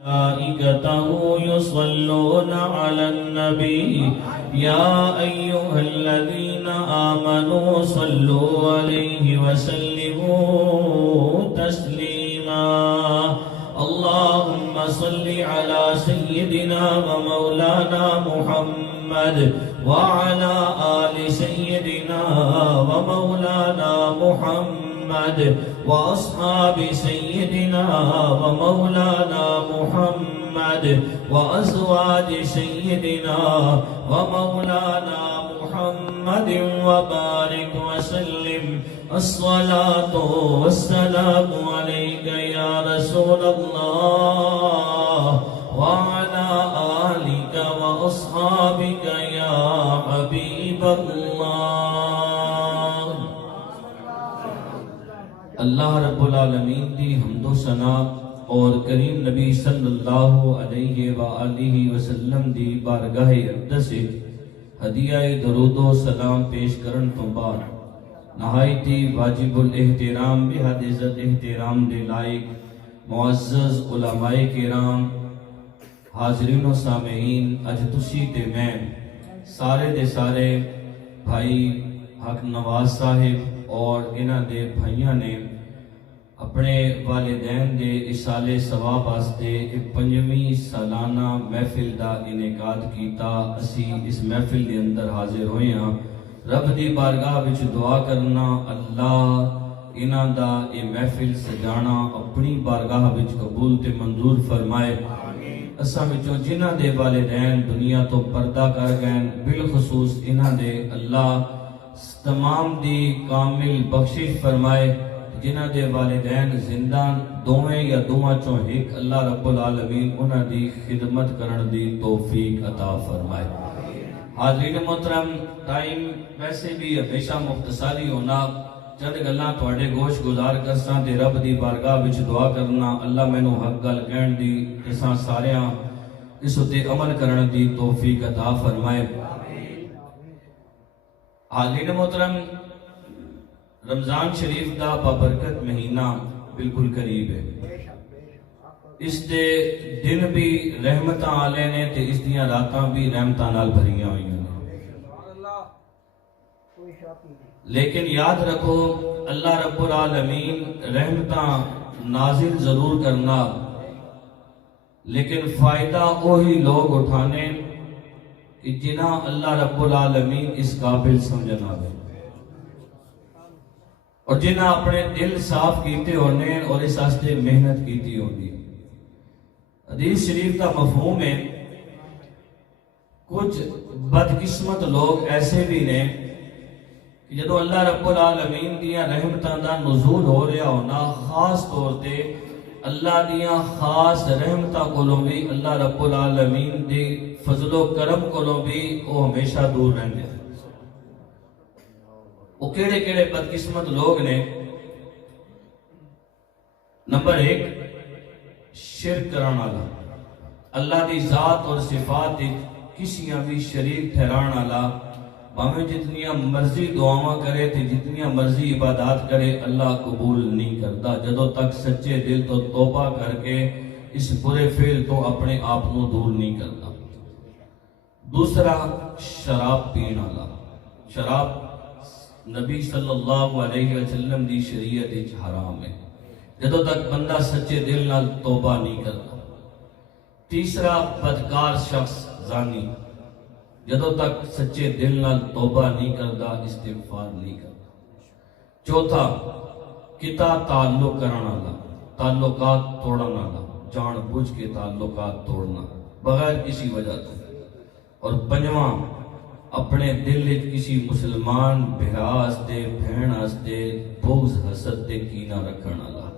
ملائكته يصلون على النبي يا أيها الذين آمنوا صلوا عليه وسلموا تسليما اللهم صل على سيدنا ومولانا محمد وعلى آل سيدنا ومولانا محمد وأصحاب سيدنا ومولانا محمد وأزواج سيدنا ومولانا محمد وبارك وسلم الصلاة والسلام عليك يا رسول الله وعلى آلك وأصحابك يا حبيب الله اللہ رب العالمین دی حمد و ثنا اور کریم نبی صلی اللہ علیہ وآلہ وسلم دی بارگاہ اقدس ہدیہ درود و سلام پیش کرن تو بعد نہایتی واجب الاحترام بحد عزت احترام دے لائق معزز علماء کرام حاضرین و سامعین اج تسی تے میں سارے دے سارے بھائی حق نواز صاحب اور انہاں دے بھائیاں نے اپنے والدین دے اصال ثواب واسطے ایک 5ویں سالانہ محفل دا انعقاد کیتا اسی اس محفل دے اندر حاضر ہوئے ہاں رب دی بارگاہ وچ دعا کرنا اللہ انہاں دا یہ محفل سجانا اپنی بارگاہ وچ قبول تے منظور فرمائے اساں وچوں جنہاں دے والدین دنیا تو پردہ کر گئے بالخصوص انہاں دے اللہ تمام دی کامل بخشش فرمائے جنہاں دے والدین زندہ دوویں یا دوواں چوں ایک اللہ رب العالمین انہاں دی خدمت کرن دی توفیق عطا فرمائے حاضرین محترم ٹائم ویسے بھی ہمیشہ مختصری ہونا چند گلاں تواڈے گوش گزار کرساں تے رب دی بارگاہ وچ دعا کرنا اللہ مینوں حق گل کہن دی تساں ساریاں اس اُتے عمل کرن دی توفیق عطا فرمائے حاضرین محترم رمضان شریف دا بابرکت مہینہ بالکل قریب ہے اس دے دن بھی رحمتاں آلے نے تے اس دیاں راتاں بھی رحمتاں نال بھریاں ہوئی ہیں لیکن یاد رکھو اللہ رب العالمین رحمتاں نازل ضرور کرنا لیکن فائدہ وہی لوگ اٹھانے کہ جنہاں اللہ رب العالمین اس قابل سمجھنا ہے اور جنہاں اپنے دل صاف کیتے ہونے اور اس واسطے محنت کیتی ہوندی حدیث شریف کا مفہوم ہے کچھ بدقسمت لوگ ایسے بھی نے کہ جدو اللہ رب العالمین دیاں رحمتاں دا نزول ہو رہا ہونا خاص طور تے اللہ دیاں خاص رحمتاں کولوں بھی اللہ رب العالمین دی فضل و کرم کولوں بھی وہ ہمیشہ دور رہندے وہ کیڑے کیڑے بدقسمت لوگ نے نمبر 1 شرک کران والا اللہ دی ذات اور صفات کسیاں بھی شریک ٹھہران والا باویں جتنیاں مرضی دعاواں کرے تے جتنیاں مرضی عبادات کرے اللہ قبول نہیں کرتا جدوں تک سچے دل تو توبہ کر کے اس برے فعل تو اپنے آپ کو دور نہیں کرتا دوسرا شراب پین والا شراب نبی صلی اللہ علیہ وسلم دی شریعت وچ حرام ہے جدوں تک بندہ سچے دل نال توبہ نہیں کرتا تیسرا بدکار شخص زانی جدوں تک سچے دل نال توبہ نہیں کرتا استغفار نہیں کرتا چوتھا کتا تعلق کرنا والا تعلقات توڑنا والا جان بوجھ کے تعلقات توڑنا بغیر کسی وجہ سے اور پنجواں اپنے دل وچ کسی مسلمان بھرا واسطے بہن واسطے بغض حسد تے کینہ رکھن والا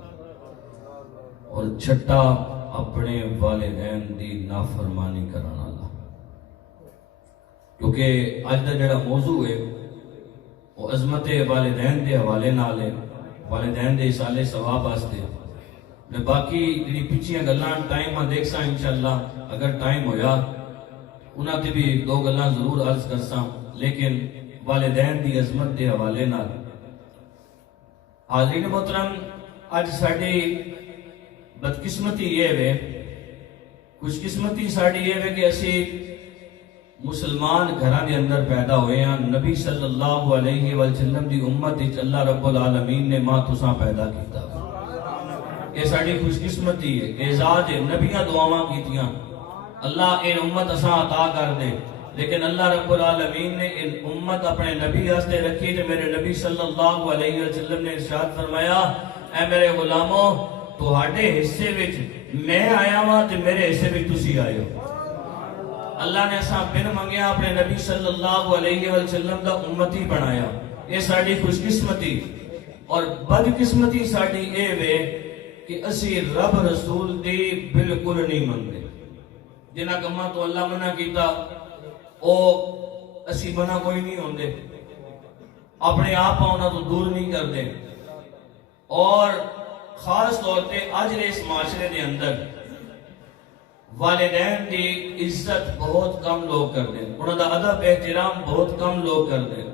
اور چھٹا اپنے والدین دی نافرمانی کرن والا کیونکہ اج دا جڑا موضوع ہے وہ عظمت والدین دے حوالے نال ہے والدین دے اصال ثواب واسطے میں باقی جڑی پچھیاں گلاں ٹائم میں دیکھساں انشاءاللہ اگر ٹائم ہویا انہاں تے بھی 2 گلاں ضرور عرض کرساں لیکن والدین دی عظمت دے حوالے نال حاضرین محترم اج ساڈی بدقسمتی یہ ہے خوش قسمتی ساڑی یہ ہے کہ اسی مسلمان گھراں دے اندر پیدا ہوئے ہیں. نبی صلی اللہ علیہ وسلم دی امت وچ اللہ رب العالمین نے ماں تساں پیدا کیتا. یہ ساڑی خوش قسمتی ہے، اعزاز ہے. نبیاں دعاواں کیتیاں اللہ ان امت اساں عطا کر دے، لیکن اللہ رب العالمین نے ان امت اپنے نبی واسطے رکھی. تے میرے نبی صلی اللہ علیہ وسلم نے ارشاد فرمایا اے میرے غلاموں تہاڈے حصے وچ میں آیا ہاں تے میرے حصے وچ تسی آئے ہو. اللہ نے اساں بن منگیا اپنے نبی صلی اللہ علیہ وسلم دا امتی بنایا. یہ ساڑی خوش قسمتی. اور بد قسمتی ساڑی اے وے کہ اسی رب رسول دی بالکل نہیں منتے. جنہ کماں تو اللہ منع کیتا او اسی منع کوئی نہیں ہوندے، اپنے آپ آنا تو دور نہیں کرتے. اور خاص طور پہ آج اس معاشرے دے اندر والدین دی عزت بہت کم لوگ کرتے ہیں، انہوں دا ادب احترام بہت کم لوگ کرتے ہیں.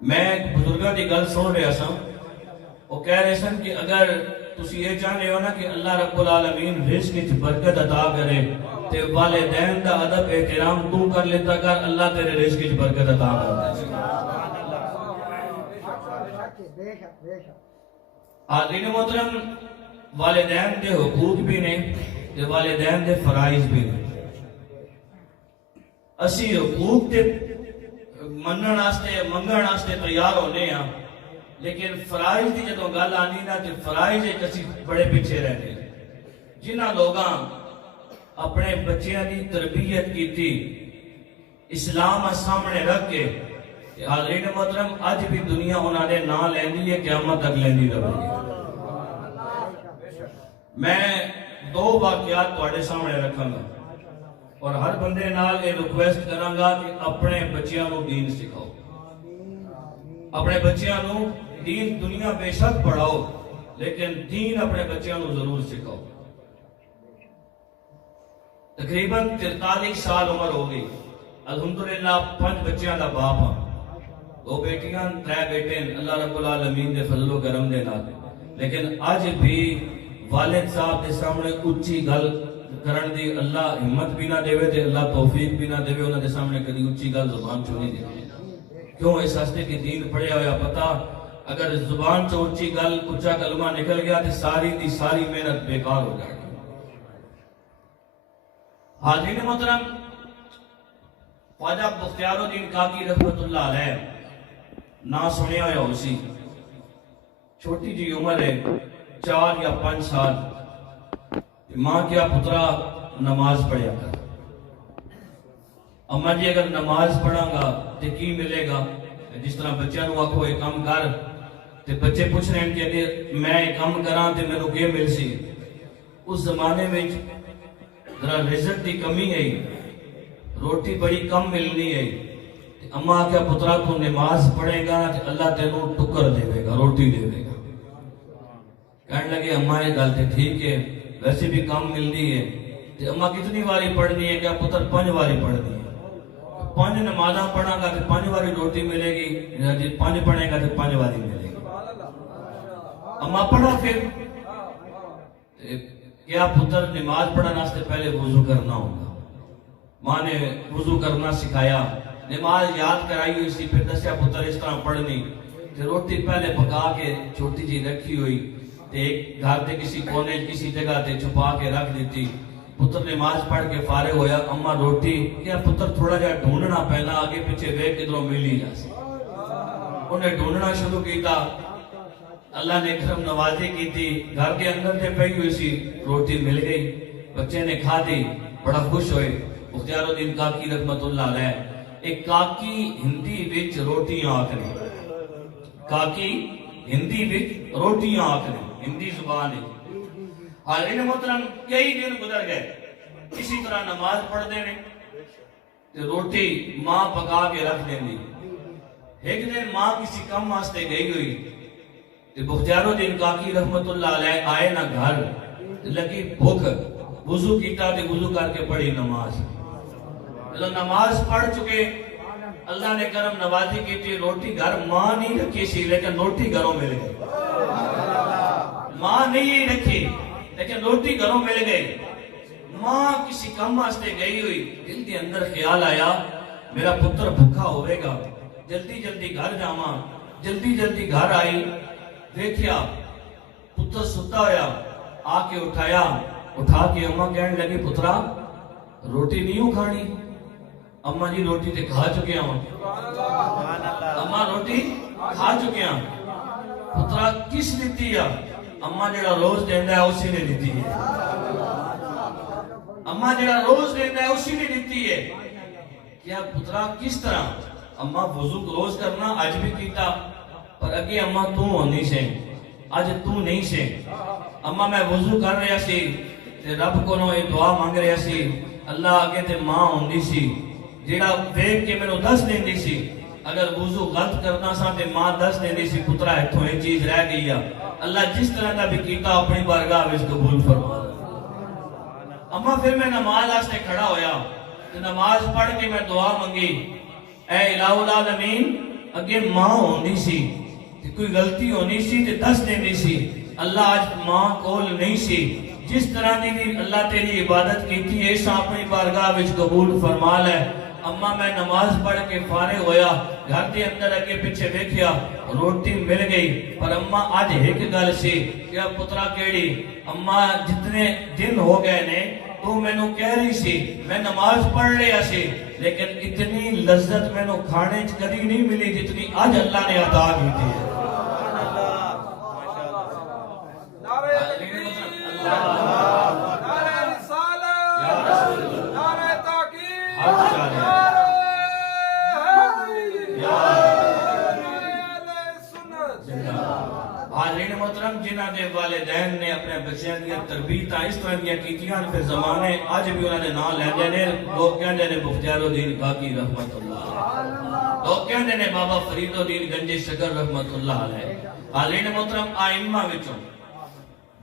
میں بزرگاں دی گل سن رہا سا، وہ کہہ رہے سن کہ اگر تسی یہ چاہنے ہو نا کہ اللہ رب العالمین رزق وچ برکت عطا کرے تے والدین دا ادب احترام تو کر لیتا کر، اللہ تیرے رزق وچ برکت عطا کر دے. حاضرین محترم، والدین دے حقوق بھی نے تے والدین دے فرائض بھی نے. اسی حقوق تے منن واسطے تیار ہونے ہاں، لیکن فرائض دی جدوں گل آنی نا تے فرائض وچ اسی بڑے پیچھے رہنے. جنہاں لوگاں اپنے بچیاں دی تربیت کیتی اسلام سامنے رکھ کے، حاضرین محترم اج بھی دنیا انہاں دے نام لیندی ہے، قیامت تک لیندی رہے گی. میں دو واقعات تواڈے سامنے رکھاں گا اور ہر بندے نال یہ ریکویسٹ کراں گا کہ اپنے بچیاں نو دین سکھاؤ. اپنے بچیاں نو دین دنیا بے شک پڑھاؤ، لیکن دین اپنے بچیاں نو ضرور سکھاؤ. تقریباً 43 سال عمر ہو گئی. الحمدللہ 5 بچیاں دا باپ ہاں، 2 بیٹیاں 3 بیٹے، اللہ رب العالمین دے فضل و کرم دے نال. لیکن آج بھی والد صاحب دے سامنے اچھی گل کرن دی اللہ ہمت بھی نہ دے تے اللہ توفیق بھی نہ دے. انہاں دے سامنے کدی اچھی گل زبان چوں نہیں نکلی. کیوں؟ اس واسطے کہ دین پڑھیا ہویا پتا اگر زبان چوں اچھی گل اچھا کلمہ نکل گیا تے ساری دی ساری محنت بیکار ہو جائے گی. حاضرین محترم، خواجہ بختیار الدین کاکی رحمت اللہ علیہ نہ سنیا ہویا اسی. چھوٹی جی عمر ہے 4 یا 5 سال. ماں کیا پترا نماز پڑھیا کر. اماں جی اگر نماز پڑھاں گا تے کی ملے گا؟ جس طرح بچیاں نو آکھو یہ کام کر تے بچے پوچھ رہے ہیں کہ میں یہ کام کراں تے مینوں کی مل سی. اس زمانے میں ذرا رزق دی کمی ہے، روٹی بڑی کم ملنی ہے. اماں کیا پترا تو نماز پڑھے گا تے اللہ تینوں ٹکر دے گا، روٹی دے گا. کہنے لگے اماں یہ گل تے ٹھیک ہے، ویسے بھی کم ملتی ہے. تے اماں کتنی واری پڑھنی ہے؟ کیا پتر 5 واری پڑھنی ہے. 5 نمازاں پڑھاں گا تے 5 واری روٹی ملے گی، 5 پڑھے گا تے 5 واری ملے گی. اماں پڑھا پھر کیا پتر نماز پڑھنے واسطے پہلے وضو کرنا ہوگا. ماں نے وضو کرنا سکھایا، نماز یاد کرائی ہوئی سی، پھر دسیا پتر اس طرح پڑھنی. تے روٹی پہلے پکا کے چھوٹی جی رکھی ہوئی تے ایک گھر تے کسی کونے کسی جگہ تے چھپا کے رکھ دیتی. پتر نماز پڑھ کے فارغ ہویا، اماں روٹی کیا پتر تھوڑا جہا ڈھونڈنا پہنا آگے پیچھے ویکھ کدھروں مل ہی جا سی. انہیں ڈھونڈنا شروع کیتا، اللہ نے کرم نوازی کی تھی، گھر کے اندر تے پئی ہوئی سی، روٹی مل گئی، بچے نے کھا دی، بڑا خوش ہوئے. بختیار الدین کاکی رحمت اللہ علیہ ایک کاکی ہندی وچ روٹیاں آکھنے، کاکی ہندی وچ روٹیاں آکھنے، ہندی زبان ہے. حاضرین محترم، کئی دن گزر گئے، اسی طرح نماز پڑھ دینے تے روٹی ماں پکا کے رکھ دینی. ایک دن ماں کسی کم واسطے گئی ہوئی تے بختیار الدین کاکی رحمت اللہ علیہ آئے نہ گھر، لگی بھوک، وضو کیتا تے وضو کر کے پڑھی نماز. جب نماز پڑھ چکے اللہ نے کرم نوازی کی تھی، روٹی گھر ماں نہیں رکھی سی لیکن روٹی گھروں مل گئی. ماں نہیں رکھی لیکن روٹی گھروں مل گئی. ماں کسی کام واسطے گئی ہوئی, دل کے اندر خیال آیا میرا پتر بھوکا ہوئے گا, جلدی جلدی گھر جاواں. جلدی جلدی گھر آئی, دیکھیا پتر ستا ہویا, آ کے اٹھایا, اٹھا کے اماں کہنے لگی پترا روٹی نہیں کھانی؟ اماں جی روٹی تے کھا چکے ہوں. اماں روٹی کھا چکے ہیں. پترا کس دیتی ہے؟ اماں جڑا روز دیندا ہے اسی نے دیتی ہے. اماں جڑا روز دیندا ہے اسی نے دیتی ہے. کیا پترا کس طرح؟ اماں وضو روز کرنا اج بھی کیتا, پر اگے اماں تو ہونی سے, اج تو نہیں سے. اماں میں وضو کر رہا سی تے رب کولوں یہ دعا مانگ رہا سی, اللہ اگے تے ماں ہوندی سی جیڑا دیکھ کے مینوں دس دیندی سی. اگر وضو غلط کرنا سا تے ماں دس دیندی سی پترا ایتھوں یہ چیز رہ گئی ہے. اللہ جس طرح کا بھی کیتا اپنی بارگاہ وچ قبول فرما. اماں پھر میں نماز واسطے کھڑا ہویا تے نماز پڑھ کے میں دعا منگی, اے الہ العالمین اگے ماں ہوندی سی تے کوئی غلطی ہونی سی تے دس دیندی سی. اللہ آج ماں کول نہیں سی, جس طرح دی بھی اللہ تیری عبادت کیتی ہے سا اپنی بارگاہ وچ قبول فرما لے. اماں میں نماز پڑھ کے فارغ ہویا, گھر دے اندر اگے پیچھے دیکھیا روٹی مل گئی, پر اماں آج ایک گل سی کہ پترا کیڑی؟ اماں جتنے دن ہو گئے نے تو مینوں کہہ رہی سی میں نماز پڑھ رہا سی, لیکن اتنی لذت مینوں کھانے چ کدی نہیں ملی جتنی آج اللہ نے عطا کی ہے. حاضرین محترم, جنہاں دے والدین نے اپنے بچیاں دی تربیت اس طرح دیا کیتیاں پھر زمانے اج بھی انہاں دے نام لیندے نے. لوگ کہندے نے مختار الدین کاکی رحمت اللہ, لوگ کہندے نے بابا فرید الدین گنج شکر رحمت اللہ علیہ. حاضرین محترم, ائمہ وچوں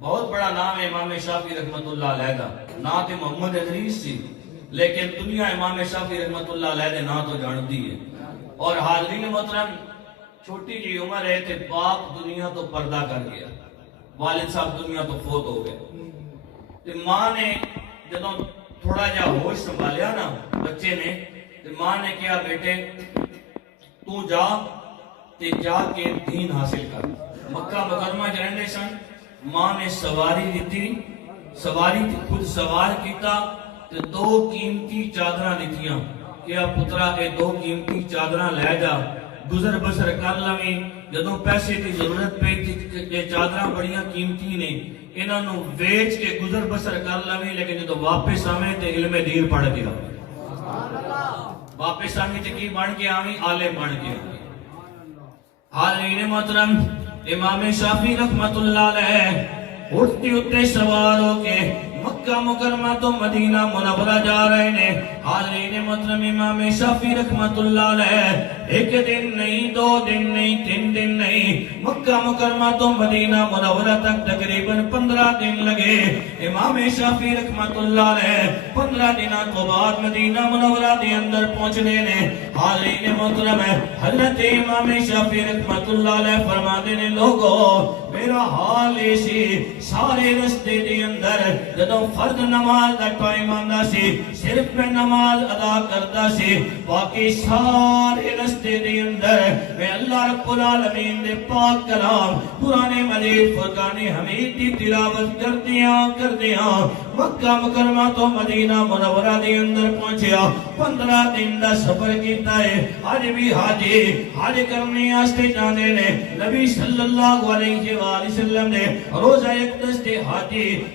بہت بڑا نام ہے امام شافعی رحمت اللہ علیہ دا. نام تے محمد ادریس سی, لیکن دنیا امام شافعی رحمت اللہ علیہ دے نام تو جانتی ہے. اور حاضرین محترم, چھوٹی جی عمر ہے تے باپ دنیا تو پردہ کر گیا, والد صاحب دنیا تو فوت ہو گئے. تے ماں نے جدوں تھوڑا جا ہوش سنبھالیا نا بچے نے, تے ماں نے کہا بیٹے تو جا تے جا کے دین حاصل کر. مکہ مکرمہ چ رہندے سن, ماں نے سواری دیتی, سواری خود سوار کیتا تے 2 قیمتی چادراں دتیاں کہ پترا اے 2 قیمتی چادراں لے جا, گزر بسر کر لویں. جدوں پیسے کی ضرورت پئی تھی کہ چادراں بڑیاں قیمتی نے, انہاں نوں ویچ کے گزر بسر کر لویں, لیکن جدوں واپس آویں تے علم دین پڑھ کے آویں. واپس آویں تے کی بن کے آویں؟ عالم بن کے آویں. حاضرین محترم, امام شافعی رحمت اللہ علیہ اٹھتے اٹھتے سوار ہو کے مکہ مکرمہ تو مدینہ منورہ جا رہے نے. حاضرین محترم, امام شافعی رحمت اللہ علیہ ایک دن نہیں, 2 دن نہیں, 3 دن نہیں, مکہ مکرمہ تو مدینہ منورہ تک تقریباً 15 دن لگے. امام شافعی رحمت اللہ علیہ 15 دنوں تو بعد مدینہ منورہ دے اندر پہنچنے نے. حاضرین محترم, حضرت امام شافعی رحمت اللہ علیہ فرماتے نے لوگو میرا حال ایسی سارے رستے دے اندر جدوں فرض نماز دا ٹائم آندا سی صرف میں نماز ادا کرتا سی, باقی سارے رستے دے اندر میں اللہ رب العالمین دے پاک کلام قرآن مجید فرقان حمید دی تلاوت کردیاں مکہ مکرمہ تو مدینہ منورہ دے اندر پہنچیا. 15 دن دا سفر کیتا ہے. آج بھی حج کرنے واسطے جاندے نے. نبی صلی اللہ علیہ وآلہ وسلم نے روزہ اقدس تے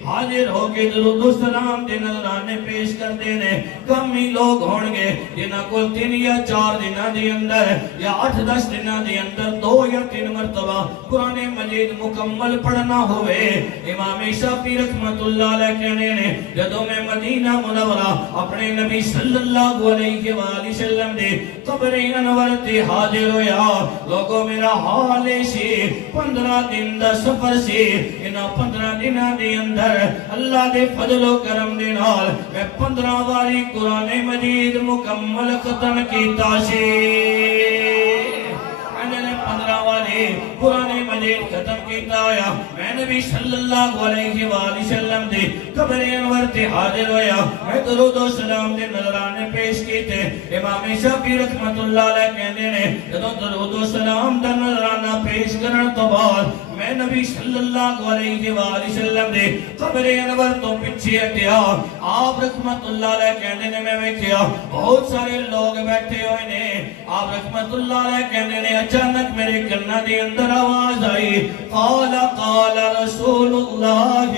حاضر ہو کے درود و سلام تے نذرانے پیش کردے نے. کم ہی لوگ ہون گے جنہاں کول 3 یا 4 دناں دے اندر یا 8-10 دناں دے اندر 2 یا 3 مرتبہ قرآن مجید مکمل پڑھنا ہوئے. امام شافعی رحمت اللہ علیہ کہنے نے جدوں میں مدینہ منورہ اپنے نبی صلی اللہ علیہ وآلہ وسلم دے قبر انور تے حاضر ہویا, لوگوں میرا حال سی 15 دن دا سفر سی. انہاں 15 دناں دے اندر اللہ دے فضل و کرم دے نال میں 15 واری قرآن مجید مکمل ختم کیتا سی. 15 واری قرآن مجید ختم کیتا ہویا. میں نبی صلی اللہ علیہ وآلہ وسلم دے قبر انور تے حاضر ہویا میں درود و سلام دے نظرانے پیش کیتے امام شافعی رحمت اللہ علیہ کہندے نے جدوں درود و سلام دا نظرانہ پیش کرن تو بعد میں نبی صلی اللہ علیہ وآلہ وسلم دے قبر انور تو پیچھے ہٹیا آپ رحمت اللہ علیہ کہندے نے میں ویکھیا بہت سارے لوگ بیٹھے ہوئے نے آپ رحمت اللہ علیہ کہندے نے اچانک میرے کنا دے اندر آواز آئی قال رسول اللہ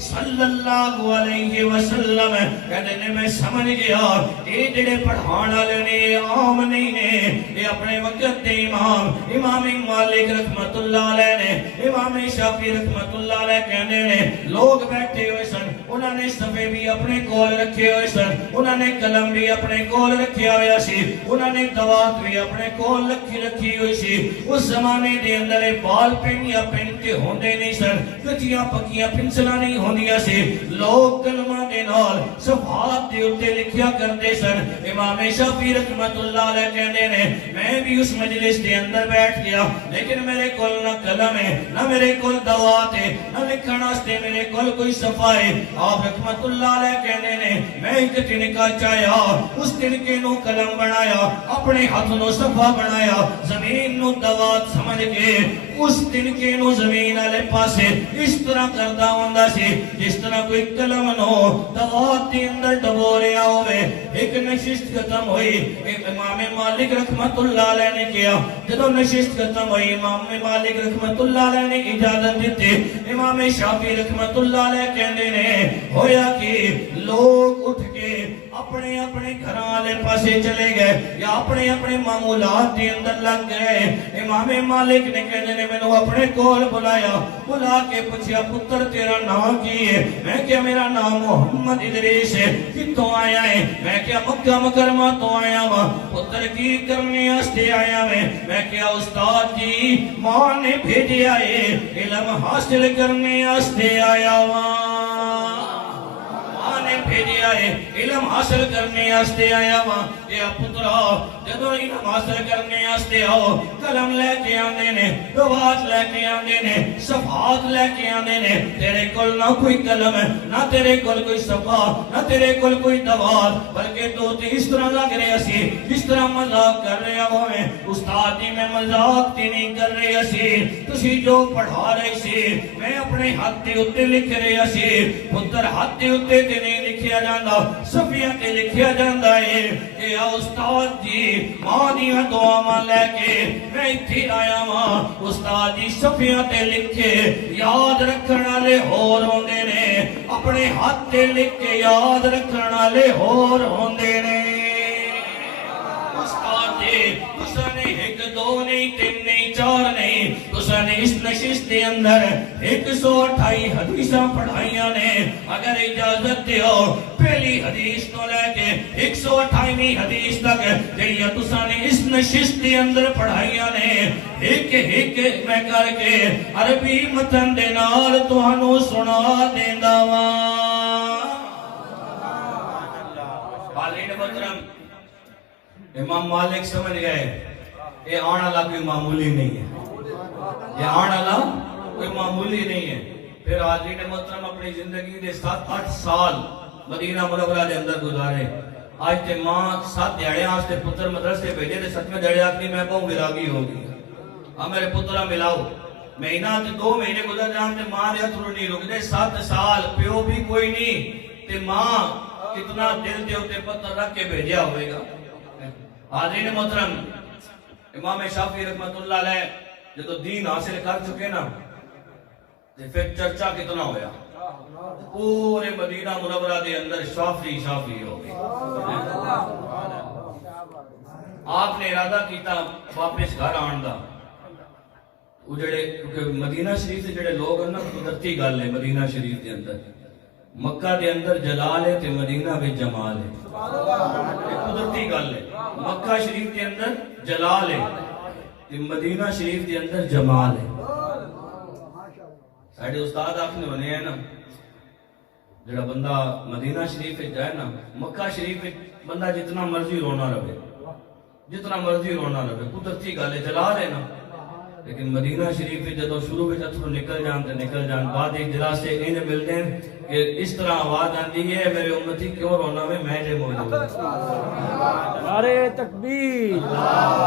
صلی اللہ علیہ وسلم کہندے نے میں سمجھ گیا اے جڑے پڑھان والے نے عام نہیں نے اے اپنے وقت دے امام مالک رحمت اللہ علیہ نے امام شافعی رحمت اللہ علیہ کہندے نے لوگ بیٹھے ہوئے سن انہاں نے صفے بھی اپنے کول رکھے ہوئے سن انہاں نے قلم بھی اپنے کول رکھیا ہویا سی انہاں نے دوات بھی اپنے کول رکھی ہوئی سی اس زمانے دے اندر بال پین یا پین کے ہوندے نہیں سن کچیاں پکیاں پنسلاں نہیں ہوندیاں سی لوگ کلمہ دے نال صفحات دے اوتے لکھیا کرتے سن امام شافعی رحمت اللہ علیہ کہندے نے میں بھی اس مجلس دے اندر بیٹھ گیا لیکن میرے کول نہ قلم ہے نہ میرے کول دوات ہے نہ لکھن واسطے میرے کول کوئی صفحہ ہے آپ رحمت اللہ علیہ کہندے نے میں ایک تنکا چایا اس تنکے نو قلم بنایا اپنے ہاتھ نو صفحہ بنایا زمین نو دوات سمجھ کے اس تنکے نو زمین والے پاسے اس طرح کردا ہوندا سی جس طرح کوئی قلم نو دوات دے اندر ڈبو رہا ہوئے ایک نشست ختم ہوئی امام مالک رحمت اللہ علیہ نے کیا جدو نشست ختم ہوئی امام مالک رحمت اللہ علیہ نے اجازت دیتے امام شافعی رحمت اللہ علیہ کہندے نے ہویا کہ لوگ اٹھ کے اپنے اپنے گھراں والے پاسے چلے گئے یا اپنے اپنے معمولات دے اندر لگ گئے امام مالک نے کہندے نے مینوں اپنے کول بلا کے پوچھیا پتر تیرا نام کی ہے میں کہیا میرا نام محمد ادریس ہے کتوں آیا ہے میں کہیا مکہ مکرمہ تو آیا وا پتر کی کرنے واسطے آیا میں کہیا استاد جی ماں نے بھیجیا ہے علم حاصل کرنے واسطے آیا وا بھیجیا ہے علم حاصل کرنے واسطے آیا وا اے پترا جدوں علم حاصل کرنے واسطے آؤ قلم لے کے آندے نے دوات لے کے آندے نے صفحات لے کے آندے نے تیرے کول نہ کوئی قلم ہے نہ تیرے کول کوئی صفحہ نہ تیرے کول کوئی دوات بلکہ تو تے اس طرح لگ رہا سی جس طرح مذاق کر رہا ہوئے استاد جی میں مذاق تے نہیں کر رہا سی تسی جو پڑھا رہے سی میں اپنے ہاتھ دے اوتے لکھ رہا سی پتر ہاتھ دے اوتے تے نہیں لکھیا جاندا صفیاں تے لکھیا جاندا ہے اے استاد جی ماں دیاں دعاواں لے کے میں ایتھے آیا ہاں استاد جی صفیاں تے لکھے یاد رکھن والے ہور ہوندے نے اپنے ہاتھ تے لکھ کے یاد رکھن والے ہور ہوندے نے استاد جی تساں نے ایک دو نہیں تین نہیں چار نہیں تساں نے اس نشست دے اندر 128 حدیثاں پڑھائیاں نے اگر اجازت دیو پہلی حدیث تو لے کے 128ویں حدیث تک جڑیاں تساں نے اس نشست دے اندر پڑھائیاں نے ایک ایک میں کر کے عربی متن دے نال تہانوں سنا دیندا واں حالین محترم امام مالک سمجھ گئے یہ آن والا کوئی معمولی نہیں ہے یہ آن والا کوئی معمولی نہیں ہے پھر حاضرین محترم اپنی زندگی دے 7-8 سال مدینہ منورہ دے اندر گزارے آج تے ماں 7 دیہڑیاں واسطے پتر مدرسے بھیجے تے 7ویں دیہڑے آخری میں بہوں وراگی ہوگی ہاں میرے پترا ملاؤ مہینہ تے 2 مہینے گزر جان تے ماں دے ہتھرو نہیں رک دے 7 سال پیو بھی کوئی نہیں تے ماں کتنا دل دے ہوتے پتر رکھ کے بھیجیا ہوئے گا حاضرین محترم امام شافعی رحمت اللہ علیہ جدو دین حاصل کر چکے نا پھر چرچا کتنا ہویا پورے مدینہ منورہ دے اندر شافعی شافعی ہو گئی آپ نے ارادہ کیتا واپس گھر آن دا وہ جڑے مدینہ شریف سے جڑے لوگ ہیں نا قدرتی گل ہے مدینہ شریف دے اندر مکہ دے اندر جلال ہے تے مدینہ وچ جمال ہے قدرتی گل ہے مکہ شریف دے اندر جلال ہے تے مدینہ شریف دے اندر جمال ہے ساڈے استاد آکھنے ہونے ہیں نا جڑا بندہ مدینہ شریف وچ جائے نا مکہ شریف وچ بندہ جتنا مرضی رونا رہے جتنا مرضی رونا رہے قدرتی گل ہے جلال ہے نا لیکن مدینہ شریف میں جدوں شروع وچ اتھرو نکل جان بعد اجلا سے انج ملتے ہیں کہ اس طرح آواز آندی ہے میرے امتی کیوں رونا میں جے موجود نعرہ تکبیر،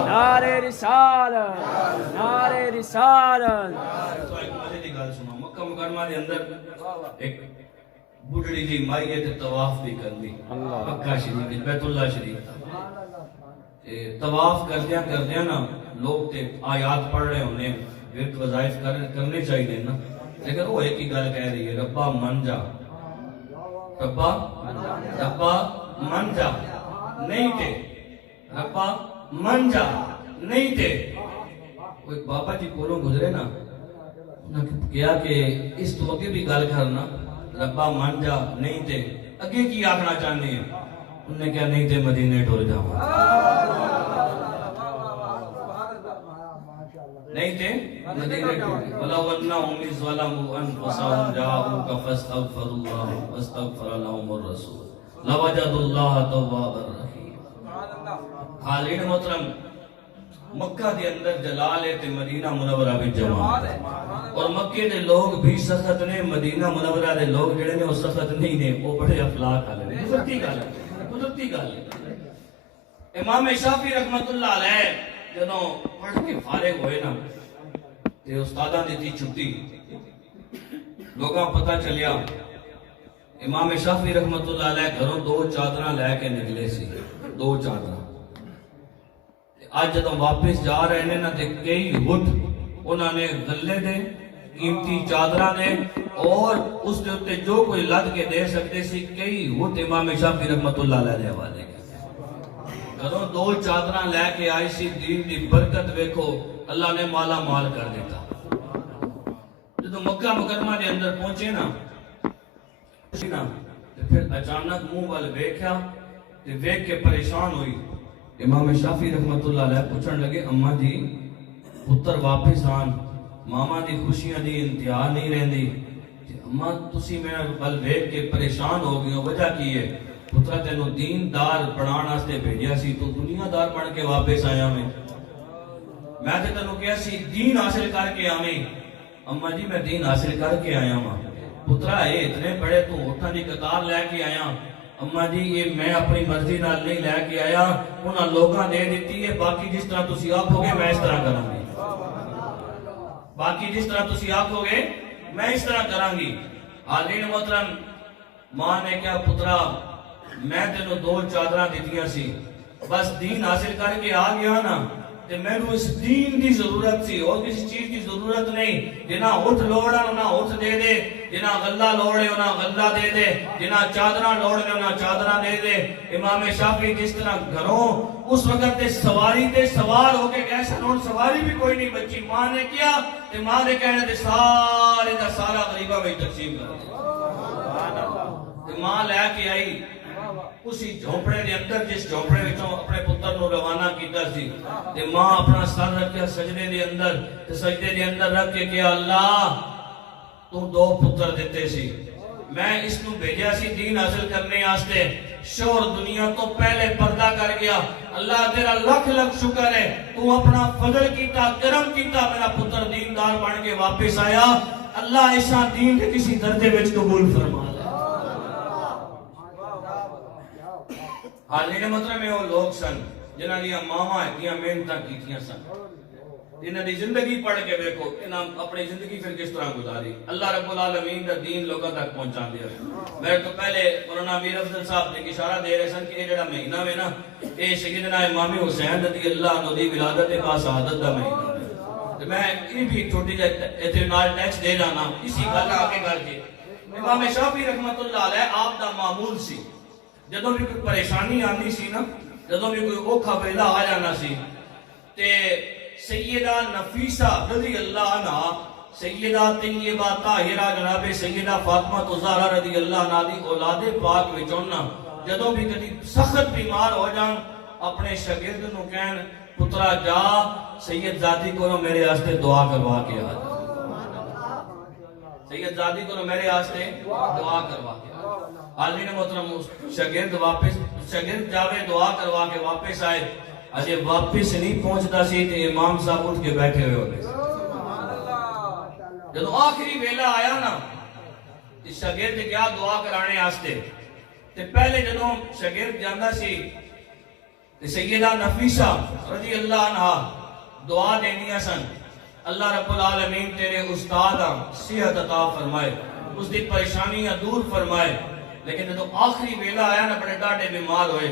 نعرہ رسالت، نعرہ رسالت۔ تو ایک مزے دی گل سنو، مکہ مکرمہ دے اندر ایک بڑھڑی جی مائی تے طواف بھی کرنی مکہ شریف بیت اللہ شریف طواف کردیاں نا لوگ تے آیات پڑھ رہے ہونے ورد وظائف کرنے چاہیے نا، لیکن وہ ایک ہی گل کہہ رہی ہے ربا من جا، ربا من جا نہیں تے، ربا من جا نہیں تے۔ کوئی بابا جی کولوں گزرے نا، انہوں نے کہا کہ اس تو اگے بھی گل کرنا ربا من جا نہیں تے اگے کی آکھنا چاہنے ہیں، انہوں نے کہا نہیں تے مدینے ٹر جاؤں، نہیں تے مدینے ٹر وَلَوْ أَنَّهُمْ إِذْ ظَلَمُوا أَنفُسَهُمْ جَاءُوكَ فَاسْتَغْفَرُوا اللَّهَ وَاسْتَغْفَرَ لَهُمُ الرَّسُولُ لَوَجَدُوا اللَّهَ تَوَّابًا رَحِيمًا۔ حالین محترم، مکہ دے اندر جلال ہے تے مدینہ منورہ بھی جمال ہے، اور مکے دے لوگ بھی سخت نے، مدینہ منورہ دے لوگ جڑے نے وہ سخت نہیں نے، وہ بڑے اخلاق والے نے۔ قدرتی گل ہے۔ امام شافعی رحمت اللہ علیہ جدوں پڑھ کے فارغ ہوئے نا تے استاداں دی چھٹی، لوگاں پتہ چلیا امام شافعی رحمت اللہ علیہ گھروں 2 چادراں لے کے نکلے سی، 2 چادراں۔ آج جدوں واپس جا رہے نے نا تے کئی ہٹ انہوں نے غلے دے قیمتی چادراں دے اور اس دے اوتے جو کوئی لد کے دے سکتے سی، کئی ہٹ امام شافعی رحمت اللہ علیہ دے حوالے گھروں 2 چادراں لے کے آئی سی، دین دی برکت ویکھو اللہ نے مالا مال کر دیتا۔ جدوں مکہ مکرمہ دے اندر پہنچے نا تے پھر اچانک منہ وال ویکھیا تے ویکھ کے پریشان ہوئی۔ امام شافعی رحمت اللہ علیہ پوچھن لگے اماں جی پتر واپس آن، ماما دی خوشیاں دی انتہا نہیں رہندی، اماں تسی میرے ول ویکھ کے پریشان ہو گئے ہو، وجہ کی ہے؟ پترا تینوں دین دار پڑھان واسطے بھیجیا سی، تو دنیا دار بن کے واپس آیا میں تے تینوں کہیا سی دین حاصل کر کے آویں۔ اماں جی میں دین حاصل کر کے آیا ہاں۔ پترا اے اتنے بڑے تو ہوٹاں دی قطار لے کے آیا۔ اماں جی یہ میں اپنی مرضی نال نہیں لے کے آیا، انہاں لوگاں دے دیتی ہے، باقی جس طرح تسی آکھو گے میں اس طرح کراں گی، باقی جس طرح تسی آکھو گے میں اس طرح کراں گی۔ حاضرین محترم، ماں نے کہا پترا میں تینوں 2 چادراں دتیاں سی، بس دین حاصل کر کے آ گیا نا تے مینوں اس دین دی ضرورت سی، اور کسی چیز دی ضرورت نہیں۔ جنہ اٹھ لوڑا انہاں اٹھ دے دے، جنہ غلہ لوڑے انہاں غلہ دے دے، جنہ چادراں لوڑے انہاں چادراں دے دے۔ امام شافعی جس طرح گھروں اس وقت تے سواری تے سوار ہو کے گئے سن، سواری بھی کوئی نہیں بچی، ماں نے کیا تے ماں نے کہنے تے سارے دا سارا غریبہ میں تقسیم کر دیا۔ تے ماں لے کے آئی اسی جھونپڑے دے اندر، جس جھونپڑے وچوں اپنے پتر نو روانہ کیتا سی، تے ماں اپنا سر رکھیا سجدے دے اندر، تے سجدے دے اندر رکھ کے کہ اللہ تو 2 پتر دیتے سی، میں اس نو بھیجیا سی دین حاصل کرنے واسطے، شوہر دنیا تو پہلے پردہ کر گیا، اللہ تیرا لکھ لکھ شکر ہے تو اپنا فضل کیتا، کرم کیتا، میرا پتر دیندار بن کے واپس آیا، اللہ ایسا دین کے کسی درجے وچ قبول فرما لے۔ حالین مطلب میں وہ لوگ سن جنہاں دیا ماما اتنیاں محنتاں کیتیاں سن، انہاں دی زندگی پڑھ کے دیکھو انہاں اپنی زندگی پھر کس طرح گزاری، اللہ رب العالمین دا دین لوگوں تک پہنچا دیا۔ میرے تو پہلے مولانا امیر افضل صاحب نے اشارہ دے رہے سن کہ یہ جڑا مہینہ میں نا اے سیدنا امام حسین رضی اللہ عنہ دی ولادت با شہادت دا مہینہ ہے۔ میں یہ بھی ایک چھوٹی جہی نال ٹیکسٹ دے جانا اسی گل آگے کر کے، امام شافعی رحمت اللہ علیہ آپ دا معمول سی، جدوں بھی کوئی پریشانی آنی سی نا، جدوں بھی کوئی اوکھا ویلا آ جانا سی تے سیدہ نفیسہ رضی اللہ عنہ، سیدہ طیبہ طاہرہ جناب سیدہ فاطمہ زہرا رضی اللہ عنہ دی اولاد پاک وچوں نا جدوں بھی کدی سخت بیمار ہو جان اپنے شاگرد نو کہن پترا جا سید زادی کو میرے واسطے دعا کروا کے آ، سید زادی کو میرے واسطے دعا کروا کے آ۔ حاضرین محترم شاگرد واپس شاگرد جاوے دعا کروا کے واپس آئے، اجے واپس نہیں پہنچتا سی تے امام صاحب اٹھ کے بیٹھے ہوئے ہوتے جدو آخری ویلا آیا نا تے شاگرد گیا دعا کرانے آستے تے پہلے جدو شاگرد جاندہ سی تے سیدہ نفیسہ رضی اللہ عنہ دعا دینیا سن اللہ رب العالمین تیرے استاد صحت عطا فرمائے اس دی پریشانیاں دور فرمائے لیکن جدو آخری ویلا آیا نا بڑے ڈاٹے بیمار ہوئے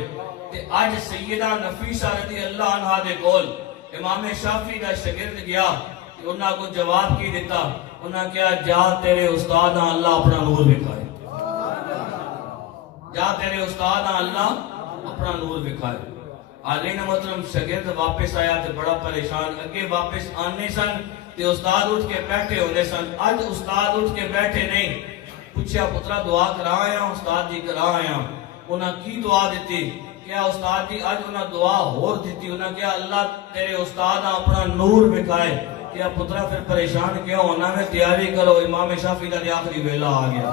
تے آج سیدہ نفیسہ رضی اللہ عنہ دے کول امام شافعی دا شاگرد گیا کہ انہاں کو جواب کی دیتا انہاں کیا جا تیرے استاد اللہ اپنا نور دکھائے جا تیرے استاد اللہ اپنا نور دکھائے آلین محترم شاگرد واپس آیا تے بڑا پریشان اگے واپس آنے سن تے استاد اٹھ کے بیٹھے ہونے سن آج استاد اٹھ کے بیٹھے نہیں پوچھا پترا دعا کرا آیا استاد جی کرا آیا انہاں کی دعا دیتی کیا استاد جی آج انہاں دعا ہور دیتی انہاں کیا اللہ تیرے استاد اپنا نور دکھائے کیا پترا پھر پریشان کیوں ہونا میں تیاری کرو امام شافعی دا دے آخری ویلا آ گیا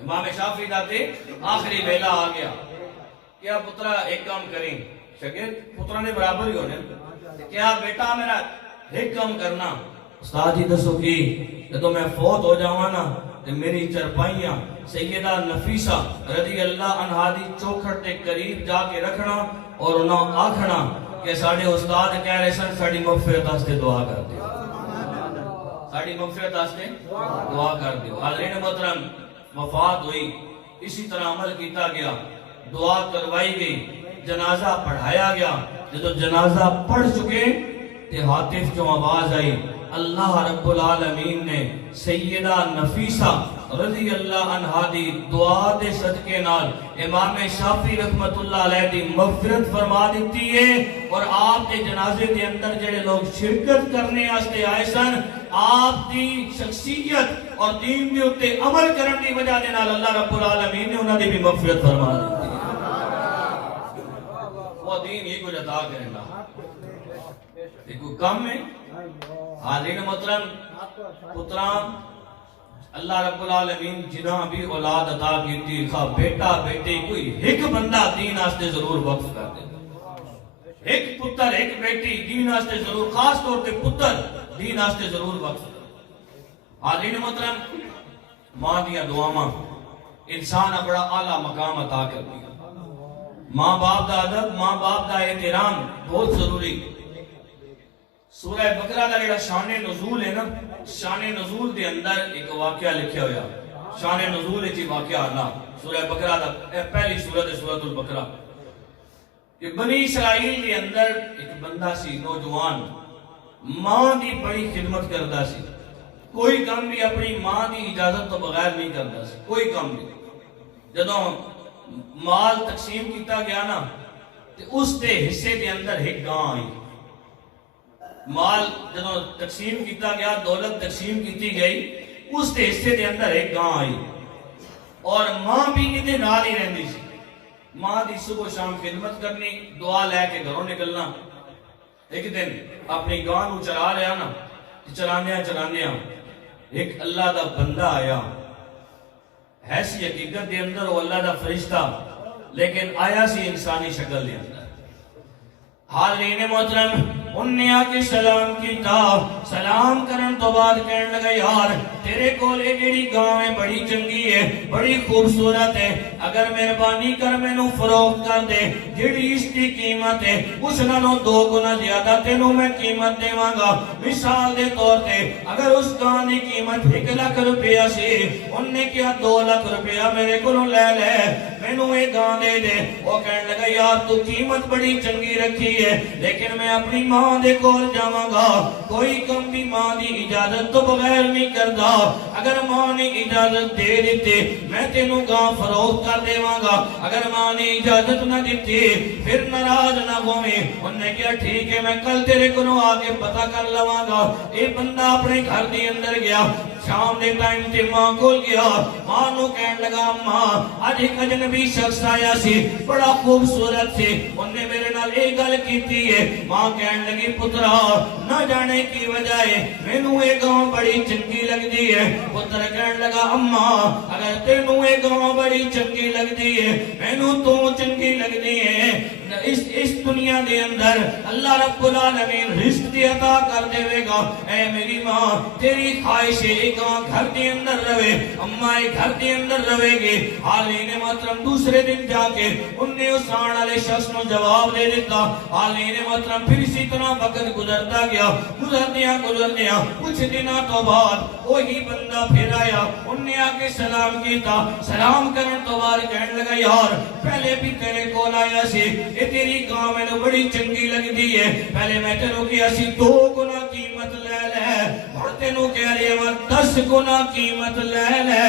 امام شافعی دا دے آخری ویلا آ گیا کیا پترا ایک کام کریں شاگرد پترا نے برابر ہی ہونے کیا بیٹا میرا ایک کام کرنا استاد جی دسو کی جدو میں فوت ہو جاؤں نا تو میری چرپائیاں سیدہ نفیسہ رضی اللہ عنہ دی چوکھٹ تے قریب جا کے رکھنا اور انہوں آکھنا کہ ساڑھے استاد کہہ رہے سن ساڑھی مغفرت آستے دعا کر دیو ساڑھی مغفرت آستے دعا کر دیو حاضرین محترم وفات ہوئی اسی طرح عمل کیتا گیا دعا کروائی گئی جنازہ پڑھایا گیا جب جنازہ پڑھ چکے تے ہاتف جو آواز آئی اللہ رب العالمین نے سیدہ نفیسہ رضی اللہ عنہ دی دعا دے صدقے نال امام شافعی رحمت اللہ علیہ دی مغفرت فرما دیتی ہے اور آپ کے جنازے دے اندر جڑے لوگ شرکت کرنے آستے آئے سن آپ دی شخصیت اور دین دے اتے عمل کرن دی وجہ دے نال اللہ رب العالمین نے انہاں دی بھی مغفرت فرما دیتی ہے وہ دین ہی کو عطا کرے گا دیکھو کم ہے حاضرین محترم پتران اللہ رب العالمین جنہاں بھی اولاد عطا کیتی خواہ بیٹا بیٹی کوئی ایک بندہ دین آستے ضرور وقف کر دے ایک پتر ایک بیٹی دین آستے ضرور خاص طور پہ پتر دین آستے ضرور وقف کر حاضرین محترم ماں دیا دعاواں انسان بڑا اعلیٰ مقام عطا کر دیا ماں باپ دا ادب ماں باپ دا احترام بہت ضروری سورہ بقرہ دا جڑا شان نزول ہے نا شان نزول دے اندر ایک واقعہ لکھیا ہویا شان نزول ہے جی واقعہ آنا سورہ بقرہ دا پہلی سورت ہے سورت البقرہ کہ بنی اسرائیل دے اندر ایک بندہ سی نوجوان ماں دی بڑی خدمت کردا سی کوئی کام بھی اپنی ماں دی اجازت تو بغیر نہیں کردا سی کوئی کام بھی جدوں مال تقسیم کیتا گیا نا تے اس دے حصے دے اندر ایک گاں آئی مال جدوں تقسیم کیتا گیا دولت تقسیم کیتی گئی اس دے حصے دے اندر ایک گاں آئی اور ماں بھی ادھے نال ہی رہندی سی ماں دی صبح شام خدمت کرنی دعا لے کے گھروں نکلنا ایک دن اپنی گاں نو چرا لیا نا چراندیاں ایک اللہ دا بندہ آیا ایسی حقیقت دے اندر وہ اللہ دا فرشتہ لیکن آیا سی انسانی شکل دے اندر حاضرین محترم انہیں آکے سلام کیتا سلام کرن تو بعد کہنے لگا یار تیرے کولے جیڑی گاؤں میں بڑی چنگی ہے بڑی خوبصورت ہے اگر مہربانی کر میں نو فروخت کر دے جیڑی اس کی قیمت ہے اس نالوں 2 گنا زیادہ تینوں میں قیمت دے مانگا مثال دے طور تے اگر اس گاؤں کی قیمت 1 لاکھ روپیہ سی انہیں کیا 2 لاکھ روپیہ میرے کو لے لے میں نو ایک گاؤں دے دے وہ کہنے لگا یار تو قیمت بڑی چنگی رکھی ہے لیکن میں اپنی ماں دے کول جاواں گا کوئی کم بھی ماں دی اجازت تو بغیر نہیں کردا اگر ماں نے اجازت دے دیتے میں تینوں گاں فروخت کر دیواں گا اگر ماں نے اجازت نہ دیتی پھر ناراض نہ ہوویں انہوں نے کہا ٹھیک ہے میں کل تیرے کو آ کے پتہ کر لواں گا اے بندہ اپنے گھر دے اندر گیا شام دے ٹائم تے ماں کول گیا ماں نو کہنے لگا ماں اج ایک اجنبی شخص آیا سی بڑا خوبصورت سی انہوں نے میرے نال ایک گل کیتی ہے ماں کہنے لگی پترا نہ جانے کی وجہ ہے مینوں یہ گاؤں بڑی چنگی لگدی ہے پتر کہنے لگا اماں اگر تینوں یہ گاؤں بڑی چنگی لگدی ہے مینوں تو چنگی لگدی ہے اس دنیا دے اندر اللہ رب العالمین رزق دی عطا کر دے گا. اے میری ماں تیری خواہش ہے ایک گھر دے اندر رہے, اماں گھر دے اندر رہے گی. حالین محترم دوسرے دن جا کے انہیں اس آن والے شخص نو جواب دے دیتا. حالین محترم پھر اسی طرح وقت گزرتا گیا, گزردیاں کچھ دنوں تو بعد وہی بندہ پھر آیا. انہیں آ کے سلام کیتا, سلام کرن تو بعد کہنے لگا یار پہلے بھی تیرے کول آیا سی, یہ تیری گاں میں نے بڑی چنگی لگدی ہے, پہلے میں تینوں کیا سی 2 گنا قیمت لے لے, اور تینوں کہہ رہے ہیں 10 گنا قیمت لے لے,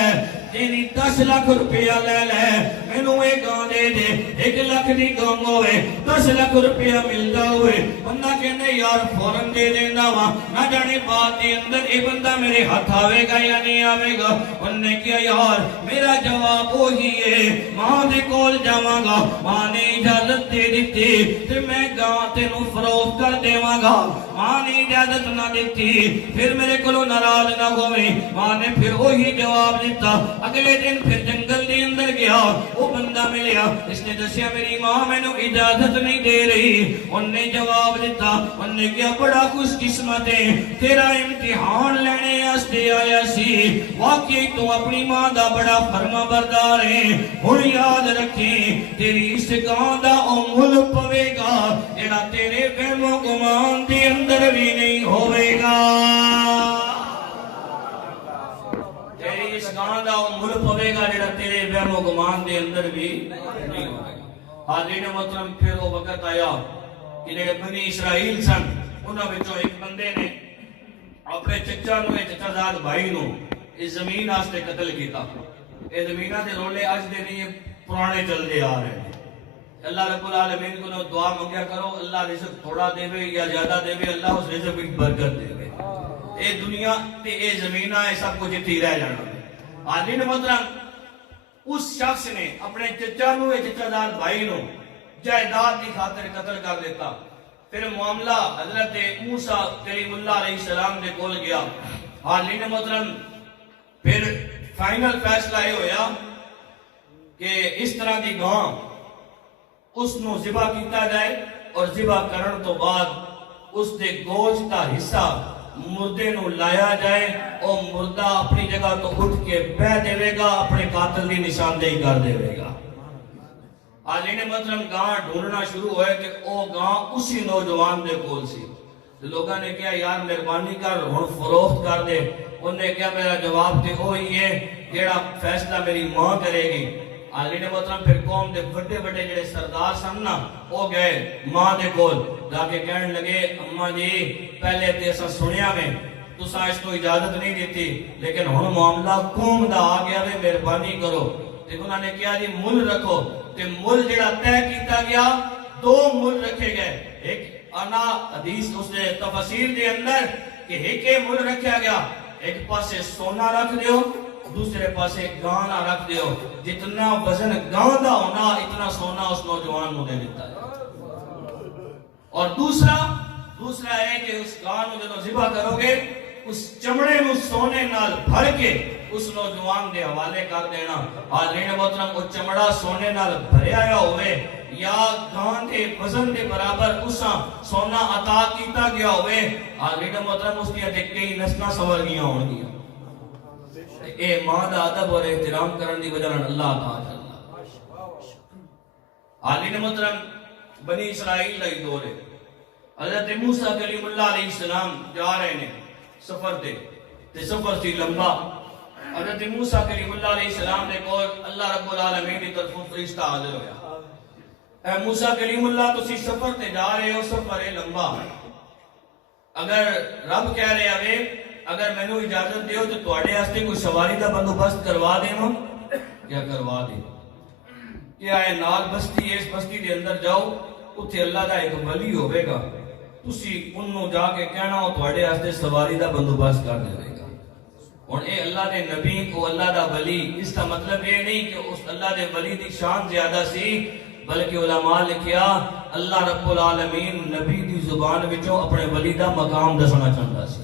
تیری 10 لاکھ روپیہ لے لے, میں نو ایک گاں دے دے, 1 لاکھ دی گاں ہوئے 10 لاکھ روپیہ ملتا ہوئے. بندہ کہنے یار فوراں دے دینا وا, نہ جانے بات دے اندر اے بندہ میرے ہاتھ آوے گا یا نہیں آوے گا. انہوں نے کیا یار میرا جواب وہی ہے, ماں دے کول جاواں گا, ماں نے اجازت دے دیتی تے میں گاں تینوں فروخت کر دیواں گا. ماں نے اجازت نہ دیتی پھر میرے کولوں ناراض نہ ہوئے. ماں نے پھر وہی جواب دیتا. اگلے دن پھر جنگل دے اندر گیا, وہ بندہ ملیا, اس نے دسیا میری ماں میں نے اجازت نہیں دے رہی. انہوں نے جواب دیتا, انہوں نے کیا بڑا خوش قسمت ہے, تیرا امتحان لینے آستے آیا سی, واقعی تو اپنی ماں دا بڑا فرما بردار ہے. ہن یاد رکھیں تیری اس گاں دا او مل پوے گا جڑا تیرے وہم و گمان دے اندر بھی نہیں ہوئے گا. تیری اس گاں دا او مل پوے گا جڑا تیرے وہم و گمان دے اندر بھی نہیں ہوئے گا. حاضرین محترم پھر وہ وقت آیا کہ جڑے بنی اسرائیل سن انہاں وچوں ایک بندے نے اپنے چچا نو چچا زاد بھائی نو اس زمین واسطے قتل کیتا. اے زمیناں دے رولے اج دے نہیں پرانے چلدے آ رہے ہیں. اللہ رب العالمین کو دعا منگیا کرو اللہ رزق تھوڑا دے یا زیادہ دے, اللہ اس رزق وچ برکت دے. اے دنیا تے اے زمیناں اے سب کچھ اتھی رہ جانا. حاضرین محترم اس شخص نے اپنے چچا نو چچا زاد بھائی نو جائیداد کی خاطر قتل کر دیتا. پھر معاملہ حضرت موسیٰ کلیم اللہ علیہ السلام دے کول گیا. حاضرین محترم پھر فائنل فیصلہ یہ ہویا کہ اس طرح دی گاں اس نو ذبح کیتا جائے, اور ذبح کرن تو بعد اس دے گوشت کا حصہ مردے نو لایا جائے, اور مردہ اپنی جگہ تو اٹھ کے بہ دے گا, اپنے قاتل دی نشاندہی کر دے گا. حاضرین محترم گاں ڈھونڈنا شروع ہوئے کہ او گاں اسی نوجوان دے کول سی. لوگوں نے کہا یار مہربانی کر ہن فروخت کر دے. انہوں نے کہا میرا جواب تے وہی ہے جیڑا فیصلہ میری ماں کرے گی. حاضرین محترم پھر قوم دے بڑے بڑے جڑے سردار سن نا وہ گئے ماں دے کول جا کے کہنے لگے اماں جی پہلے تے اساں سنیا میں تساں اس کو اجازت نہیں دیتی, لیکن ہن معاملہ قوم دا آ گیا وے, مہربانی کرو. تے انہوں نے کہا جی مل رکھو. تے مل جڑا طے کیتا گیا 2 مل رکھے گئے. ایک انا حدیث اس نے تفسیر دے اندر کہ ایک مل رکھا گیا, ایک پاسے سونا رکھ دیو, دوسرے پاسے گانا رکھ دیو, جتنا وزن گاں دا ہونا اتنا سونا اس نوجوان نو دے دیتا ہے. اور دوسرا ہے کہ اس گاں نو جدوں ذبح کرو گے اس چمڑے نو سونے نال بھر کے اس نوجوان دے حوالے کر دینا. حاضرین محترم وہ چمڑا سونے نال بھریا ہوئے یا گاں دے وزن دے برابر اساں سونا عطا کیتا گیا ہوئے, حاضرین محترم اس دیاں تے کئی نسلاں سنور گیاں ہون گیاں. اے ماں دا ادب اور احترام کرن دی وجہ نال اللہ عطا کردا. حاضرین محترم بنی اسرائیل دا دور ہے. حضرت موسیٰ کلیم اللہ علیہ السلام جا رہے ہیں سفر تے سفر سی لمبا. حضرت موسیٰ کلیم اللہ علیہ السلام نے کہا اللہ رب العالمین کی طرف فرشتہ حاضر ہویا, اے موسیٰ کلیم اللہ تسی سفر تے جا رہے ہو, سفر ہے لمبا, اگر رب کہہ رہے ہوئے اگر میں نے اجازت دیو تو تواڈے واسطے کوئی سواری دا بندوبست کروا دیواں, کیا کروا دے کہ آئے نال بستی اس بستی دے اندر جاؤ, اتھے اللہ دا ایک ولی ہوئے گا, تسی انہوں جا کے کہنا ہو تواڈے واسطے سواری دا بندوبست کر دے گا. اور اے اللہ دے نبی کو اللہ دا ولی, اس کا مطلب یہ نہیں کہ اس اللہ دے ولی دی شان زیادہ سی, بلکہ علماء لکھیا اللہ رب العالمین نبی دی زبان وچوں اپنے ولی دا مقام دسنا چاہتا سی.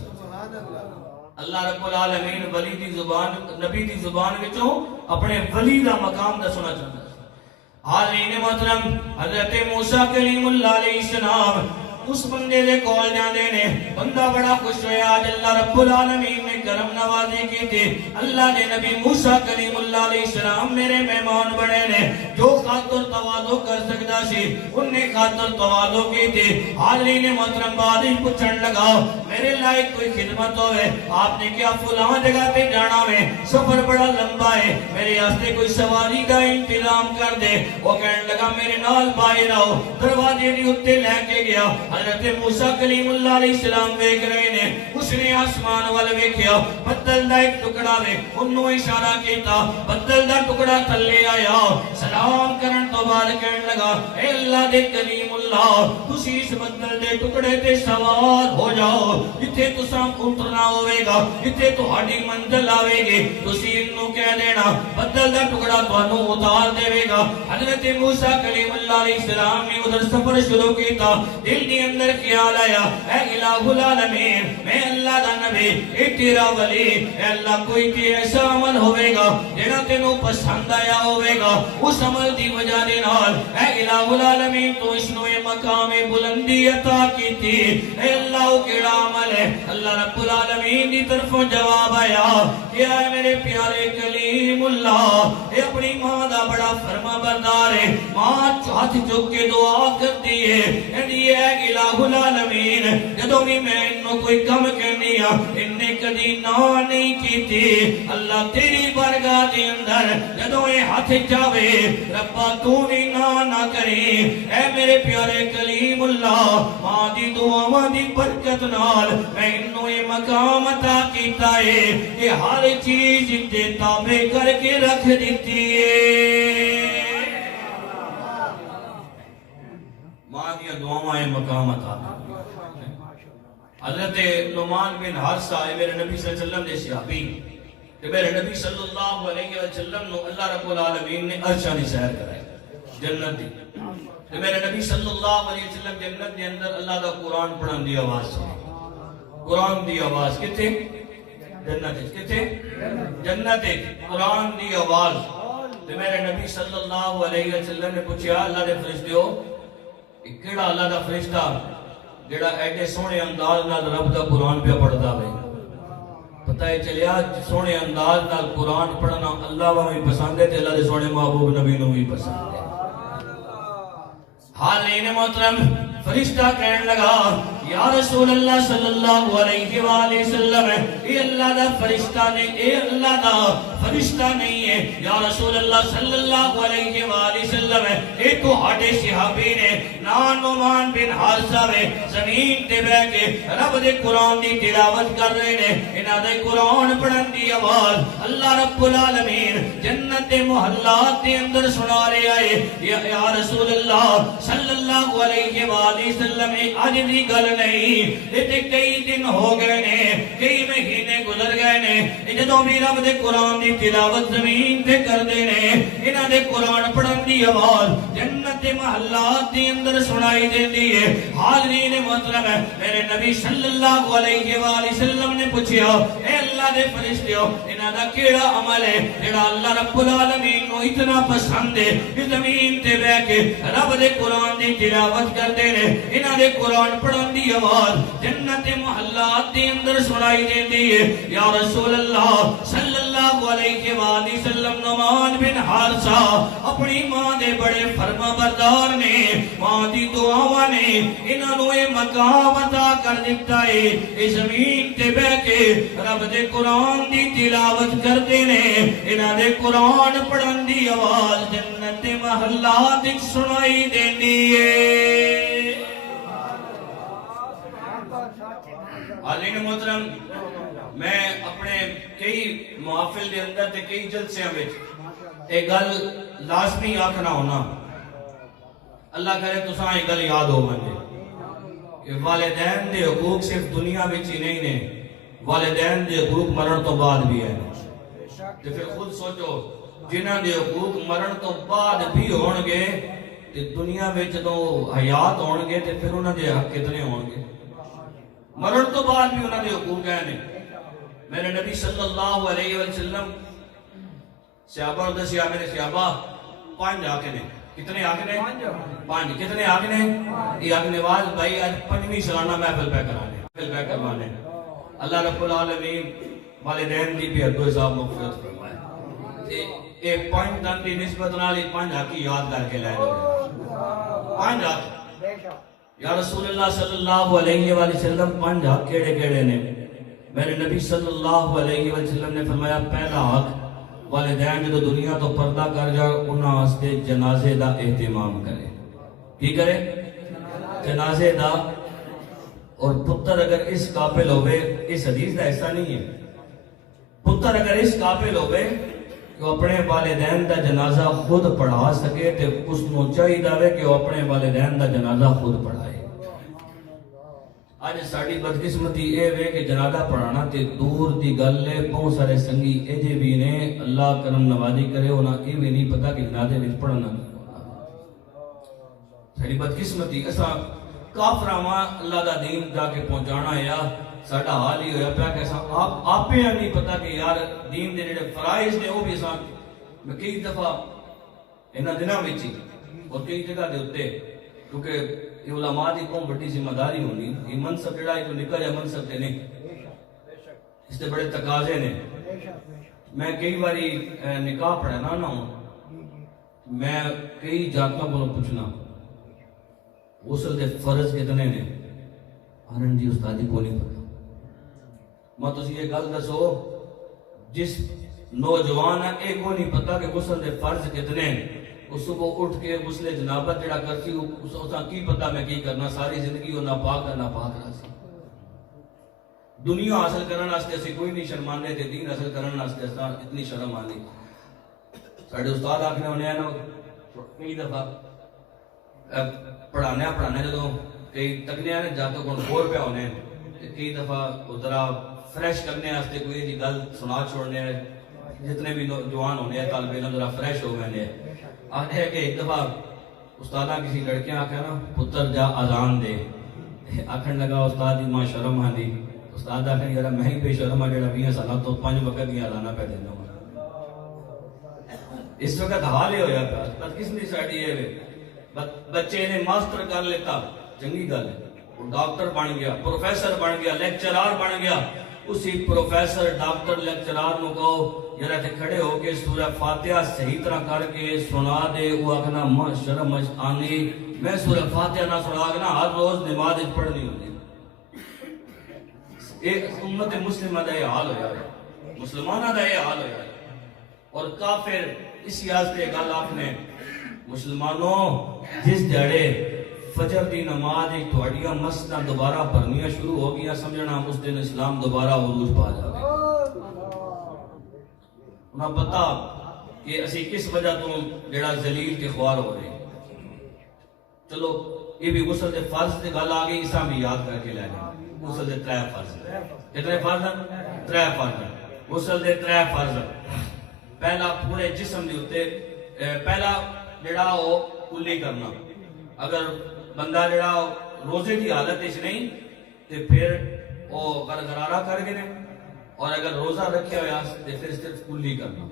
اللہ رب العالمین ولی دی زبان نبی دی زبان وچوں اپنے ولی دا مقام دسنا چاہتا سی. حاضرین محترم، حضرت موسیٰ کلیم اللہ علیہ السلام اس بندے دے کول جاندے نے، بندہ بڑا خوش ہویا، آج اللہ رب العالمین نے کرم نوازی کی تھی، اللہ نے نبی موسیٰ کلیم اللہ علیہ السلام میرے مہمان بڑے نے، جو خاطر تواضع کر سکتا سی انہیں خاطر تواضع کی تھی۔ حاضرین محترم، بعد ہی پوچھن لگا میرے لائق کوئی خدمت ہوئے، آپ نے کیا فلاں جگہ پہ جانا ہے، سفر بڑا لمبا ہے، میرے واسطے کوئی سواری کا انتظام کر دے۔ وہ کہنے لگا میرے نال باہر آؤ، دروازے دی اتے لے کے گیا۔ حضرت موسیٰ کلیم اللہ علیہ السلام دیکھ رہے نے، اس نے آسمان والے ویکھیا، بدل دا ایک ٹکڑا وے، انہوں اشارہ کیتا، بدل دا ٹکڑا تھلے آیا، سلام کرن تو بعد کہنے لگا اے اللہ دے کلیم اللہ، تسی اس بدل دے ٹکڑے تے سوار ہو جاؤ، جتھے تساں اترنا ہوئے گا، جتھے تہاڈی منزل آوے گی، تسی انہوں کہہ دینا بدل دا ٹکڑا تانوں اتار دے گا۔ حضرت موسیٰ کلیم اللہ علیہ السلام نے ادھر سفر شروع کیتا، دل دی اندر خیال آیا اے الہ العالمین، میں اللہ دا نبی، اے تیرا ولی، اے اللہ کوئی تے ایسا عمل ہوئے گا جنہاں تینوں پسند آیا ہوئے گا، اس عمل دی وجہ دے نال اے الہ العالمین تو اس نو یہ مقام بلندی عطا کی تھی، اے اللہ وہ کیڑا عمل ہے؟ اللہ رب العالمین دی طرفوں جواب آیا کہ اے میرے پیارے کلیم اللہ، اے اپنی ماں دا بڑا فرما بردار ہے، ماں ہاتھ چک کے دعا کرتی ہے، اے الہ العالمین جدوں بھی میں انہوں کوئی کم کرنی انہیں کدی نہ نہیں کی تھی، اللہ تیری بارگاہ دے اندر جدوں یہ ہاتھ جاوے ربا تو بھی نہ کریں، اے میرے پیارے کلیم اللہ، ماں دی دعاواں دی برکت نال میں انہوں یہ مقام عطا کیتا ہے کہ ہر چیز تے تابع کر کے رکھ دیتی ہے۔ ماں دیا دعاواں مقام عطا۔ حضرت نعمان بن حارثہ میرے نبی صلی اللہ علیہ وسلم نے صحابی کہ میرے نبی صلی اللہ علیہ وسلم نو اللہ رب العالمین نے عرشاں دی سیر کرائی جنت دی، کہ میرے نبی صلی اللہ علیہ وسلم جنت دے اندر اللہ دا قرآن پڑھن دی آواز سنی، قرآن دی آواز کتے جنت ہے، کتے جنت ہے، قرآن دی آواز۔ کہ میرے نبی صلی اللہ علیہ وسلم نے پوچھا اللہ دے فرشتیو کیڑا اللہ دا فرشتہ جڑا ایڈے سونے انداز نال رب دا قرآن پہ پڑھدا وے؟ پتہ ہے چلیا سونے انداز نال قرآن پڑھنا اللہ وا بھی پسند ہے تے اللہ دے سونے محبوب نبی نو بھی پسند ہے۔ حاضرین محترم، فرشتہ کہنے لگا یا رسول اللہ صلی اللہ علیہ وآلہ وسلم، اے اللہ دا فرشتہ نہیں، اے اللہ دا فرشتہ نہیں ہے یا رسول اللہ صلی اللہ علیہ وآلہ وسلم، اے تو ہاڈے صحابی نے نعمان بن حارثہ وے، زمین تے بہ کے رب دے قرآن دی تلاوت کر رہے نے، انہاں دے قرآن پڑھن دی آواز اللہ رب العالمین جنت دے محلات دے اندر سنا رہے آئے۔ یا رسول اللہ صلی اللہ علیہ وآلہ وسلم، آج دی گل نہیں، یہ کئی دن ہو گئے نے، کئی مہینے گزر گئے نے، جدوں بھی رب دے قرآن دی تلاوت زمین تے کر دے نے، انہاں دے قرآن پڑھن دی آواز جنت دے محلات دے اندر سنائی دیندی ہے۔ حاضرین محترم، میرے نبی صلی اللہ علیہ وآلہ وسلم نے پوچھا اے اللہ دے فرشتیو انہاں دا کیڑا عمل ہے جڑا اللہ رب العالمین کو اتنا پسند ہے کہ زمین تے بیٹھ کے رب دے قرآن دی تلاوت کرتے نے، انہاں دے قرآن پڑھن دی آواز جنت محلات دے اندر سنائی دیندی ہے۔ یا رسول اللہ صلی اللہ علیہ وآلہ وسلم، نعمان بن حارثہ اپنی ماں دے بڑے فرما بردار نے، ماں دی دعاواں نے انہاں نوں یہ مقام عطا کر دیتا ہے، اس زمین تے بیٹھ کے رب دے قرآن دی تلاوت کرتے نے، انہاں دے قرآن پڑھن دی آواز جنت محلات وچ سنائی دیندی ہے۔ حاضرین محترم، میں اپنے کئی محافل دے اندر تے کئی جلسیاں وچ ایک گل لازمی آکھنا ہونا، اللہ کرے تساں ایک گل یاد ہو منجے کہ والدین دے حقوق صرف دنیا وچ ہی نہیں نے، والدین دے حقوق مرن تو بعد بھی ہے۔ تے پھر خود سوچو جنہاں دے حقوق مرن تو بعد بھی ہون گے تے دنیا وچ تو حیات ہون گے تے پھر انہاں دے حق کتنے ہون گے؟ مرن تو بعد بھی انہاں دے حقوق ہیں۔ میرے نبی صلی اللہ علیہ وسلم صحابہ دسیا، میرے صحابہ 5 آکے نے، کتنے آگنے؟ پانچ. کتنے آگنے؟ یہ آگنے واز بھائی آج 5ویں سالانہ محفل پہ کروانے. اللہ رب العالمین والدین دی بھی حد و حساب مغفرت فرمائے. ایک پوائنٹ دن کی نسبت نالی 5 حقی یاد کر کے لائے دو. 5 حق یا رسول اللہ صلی اللہ علیہ وآلہ وسلم 5 حق کیڑے کیڑے نے؟ میرے نبی صلی اللہ علیہ وسلم نے فرمایا پہلا حق والدین جو دنیا تو پردہ کر جا انہاں واسطے جنازے دا اہتمام کرے. کی کرے؟ جنازے دا. اور پتر اگر اس قابل ہوئے، اس حدیث دا حصہ نہیں ہے، پتر اگر اس قابل ہوئے کہ وہ اپنے والدین دا جنازہ خود پڑھا سکے تو اس نو چاہیے داوے کہ وہ اپنے والدین دا جنازہ خود پڑھائے. آج ساڑی بدقسمتی اے وے کہ جنازہ پڑھانا تے دور دی گل ہے. بہت سارے سنگی اے جے بھی نے اللہ کرم نوازی کرے انہاں یہ بھی نہیں پتا کہ جنازے وچ پڑھنا نہیں. ساڑی بدقسمتی اساں کافراں اللہ دا دین جا کے پہنچانا ہے. ساڈا حال ہی ہویا پیا کہ آپ ہی نہیں پتا کہ یار دین دے جڑے فرائض نے وہ بھی اساں میں کئی دفعہ انہاں دناں وچ اور کئی جگہ دے اوتے کیونکہ یہ علماء دی قوم بڑی ذمہ داری ہونی. یہ منصب جڑا ہے تو نکل جا منصب تے نہیں، اس تے بڑے تقاضے نے. میں کئی باری نکاح پڑھانا نہ ہوں، میں کئی جاتوں کو پوچھنا غسل دے فرض کتنے نے؟ آنند جی استادی کو نہیں پتا. میں تسی یہ گل دسو جس نوجوان ہے ایک کو نہیں پتا کہ غسل دے فرض کتنے ہیں. اس صبح اٹھ کے غسل جنابت جڑا کرسی اساں کی پتا میں کی کرنا ساری زندگی وہ ناپاک ہے ناپاک رہسی. دنیا حاصل کرنے واسطے اسی کوئی نہیں شرماندے تے دین حاصل کرنے واسطے اساں اتنی شرم آندی. ساڈے استاد آکھنے ہونے ہیں نا کئی دفعہ پڑھانے جدوں کئی تکنے نے جاتوں کو بور پہ ہونے کئی دفعہ ذرا فریش کرنے واسطے کوئی جی گل سنا چھوڑنے جتنے بھی جوان ہونے ہیں طالب علم ذرا فریش ہو گئے. آتے ہیں کہ ایک دفعہ استادہ کسی لڑکیاں آکھا نا پتر جا اذان دے. آکھن لگا استاد دی ماں شرم آندی. استاد آکھن یار میں ہی بے شرم آ جڑا 20 سالاں تو 5 وقت دی اذاناں پہ دینا. اس وقت حال ہی ہویا پیا بس کس نے ساڈی اے بچے نے ماسٹر کر لیتا چنگی گل ہے. وہ ڈاکٹر بن گیا، پروفیسر بن گیا، لیکچرار بن گیا. اسی پروفیسر ڈاکٹر لیکچرار نو کہو جرا تے کھڑے ہو کے سورہ فاتحہ صحیح طرح کر کے سنا دے. وہ آکھنا ماں شرم آنی میں سورہ فاتحہ نہ سنا کے ہر روز نماز پڑھنی ہوتی. ایک امت مسلمہ دا یہ حال ہویا ہے، مسلمانہ دا یہ حال ہویا ہے. اور کافر اسی واسطے گل آکھنے مسلمانوں جس جڑے فجر دی نماز تھوڑیاں مسجداں دوبارہ بھرنیاں شروع ہو گیا سمجھنا اس دن اسلام دوبارہ عروج پا جائے. انہاں پتا کہ اسی کس وجہ تو جڑا ذلیل کے خوار ہو رہے. چلو یہ بھی غسل دے فرض تے گل آ گئی اساں بھی یاد کر کے لے جائیں. غسل دے 3 فرض کتنے فرض ہیں؟ 3 فرض. غسل دے 3 فرض. پہلا پورے جسم دے اوتے پہلا جڑا وہ کلی کرنا. اگر بندہ جڑا روزے کی حالت اس نہیں تے پھر وہ غرغرارہ کر گئے اور اگر روزہ رکھیا ہوا تے پھر صرف کلی کرنا.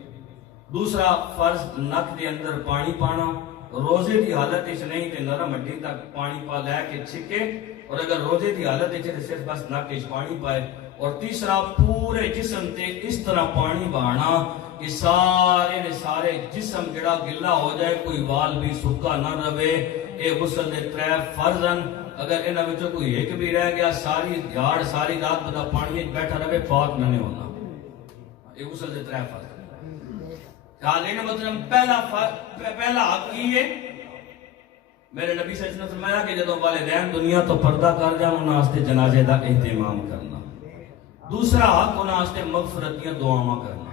دوسرا فرض نک دے اندر پانی پانا. روزے کی حالت اس نہیں تے نرم ہڈی تک پانی پا لے کے چھکے اور اگر روزے کی حالت اس صرف بس نک وچ پانی پائے. اور تیسرا پورے جسم تے اس طرح پانی بہانا کہ سارے جسم جڑا گلا ہو جائے کوئی وال بھی سکا نہ رہے. اے غسل دے 3 فرض ہیں. اگر انہاں وچوں کوئی ایک بھی رہ گیا ساری دیہاڑ ساری رات بندہ پانی وچ بیٹھا رہے پاک نہ ہونا. اے غسل دے 3 فرض. کالے مطلب پہلا حق کی ہے میرے نبی صلی اللہ علیہ وسلم نے فرمایا کہ جدوں والدین دنیا تو پردہ کر جان انہاں واسطے جنازے دا اہتمام کرنا. دوسرا حق انہاں واسطے مغفرت دیاں دعاواں کرنا.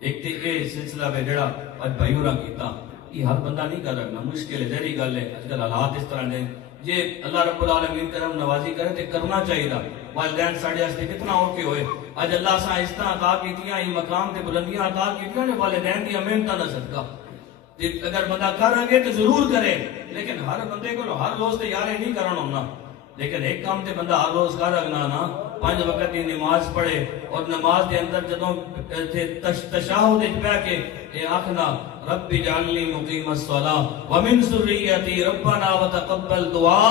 ایک تے اے سلسلہ میں جڑا اج بھائی ہوراں کیتا یہ ہر بندہ نہیں کر رکھنا مشکل ہے ذری گل ہے. اج کل حالات اس طرح نے جے اللہ رب العالمین کرم نوازی کرے تے کرنا چاہیے. والدین ساڈے واسطے کتنا اوکھے ہوئے. اج اللہ سا اس طرح عطا کیتیاں یہ مقام تے بلندیاں عطا کیتیاں نے والدین دی محنتاں دا صدقہ. تے اگر بندہ کر رہے تو ضرور کرے لیکن ہر بندے کو ہر روز تے یار نہیں کرنا ہونا. لیکن ایک کام تے بندہ ہر روز کر رکھنا نا 5 وقت کی نماز پڑھے اور نماز دے اندر جدوں تشہد وچ بیٹھ کے اے آکھنا رب اجعلنی مقیم الصلاۃ ومن ذریتی ربنا وتقبل دعا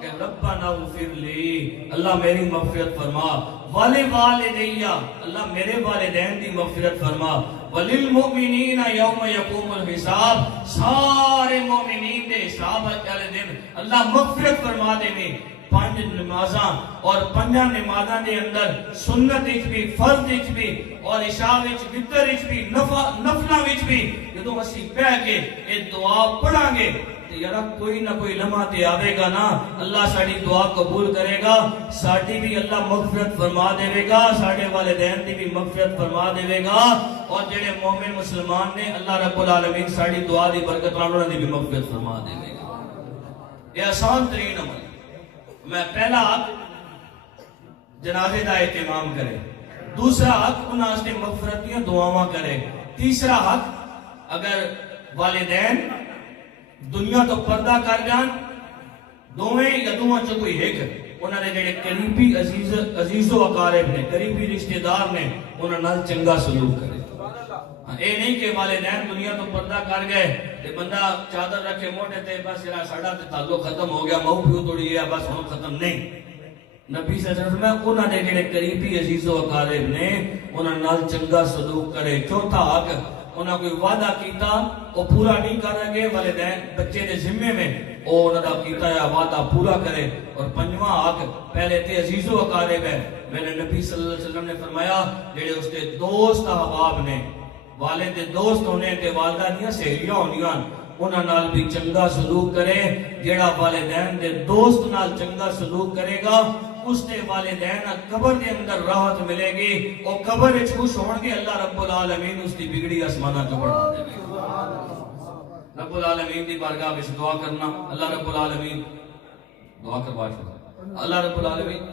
کہ ربنا اغفر لی اللہ میری مغفرت فرما والدی اللہ میرے والدین دی مغفرت فرما وللمؤمنین یوم یقوم الحساب سارے مومنین دے حساب والے دن اللہ مغفرت فرما دے میں 5 نمازاں اور 5 نمازاں دے اندر سنت وچ بھی فرض وچ بھی اور عشاء وچ وتر وچ بھی نفلاں وچ بھی جدوں اسی بیٹھ کے اے دعا پڑھاں گے یارا کوئی نہ کوئی لمحہ تے آوے گا نا اللہ ساڑی دعا قبول کرے گا ساڑی بھی اللہ مغفرت فرما دے گا ساڑے والدین دی بھی مغفرت فرما دے گا اور جڑے مومن مسلمان نے اللہ رب العالمین ساڑی دعا دی برکت نال انہاں دی بھی مغفرت فرما دے گا یہ آسان ترین عمل میں پہلا حق جنازے دا اہتمام کرے دوسرا حق انہاں واسطے مغفرت دی دعاواں کرے تیسرا حق اگر والدین دنیا تو پردہ کر جان دوویں یا دوواں چ کوئی ایک انہاں دے جڑے قریبی عزیز و اقارب نے قریبی رشتہ دار نے انہاں نال چنگا سلوک کرے اے نہیں کہ والدین دنیا تو پردہ کر گئے تے بندہ چادر رکھے موٹے تے بس ساڈا تے تعلق ختم ہو گیا ماں پیو توڑی گیا بس ہن ختم نہیں نبی صلی اللہ علیہ وسلم انہاں دے جڑے قریبی عزیز و اقارب نے انہاں نال چنگا سلوک کرے چوتھا حق انہاں کوئی وعدہ کیتا وہ پورا نہیں کریں گے والدین بچے دے ذمے میں او انہاں دا کیتا ہے وعدہ پورا کرے اور پنجواں حق پہلے تے عزیز و اقارب ہے میرے نبی صلی اللہ علیہ وسلم نے فرمایا جڑے اس کے دوست احباب نے والد دے دوست ہونے تے والدہ دیاں سہیلیاں ہونیاں انہاں نال بھی چنگا سلوک کرے جیڑا والدین دے دوست نال چنگا سلوک کرے گا اس دے والدین قبر دے اندر راحت ملے گی اور قبر وچ خوش ہون گے اللہ رب العالمین اس دی بگڑی آسماناں تو بڑھا دے گا رب العالمین دی بارگاہ وچ دعا کرنا اللہ رب العالمین دعا کروا چھوڑا اللہ رب العالمین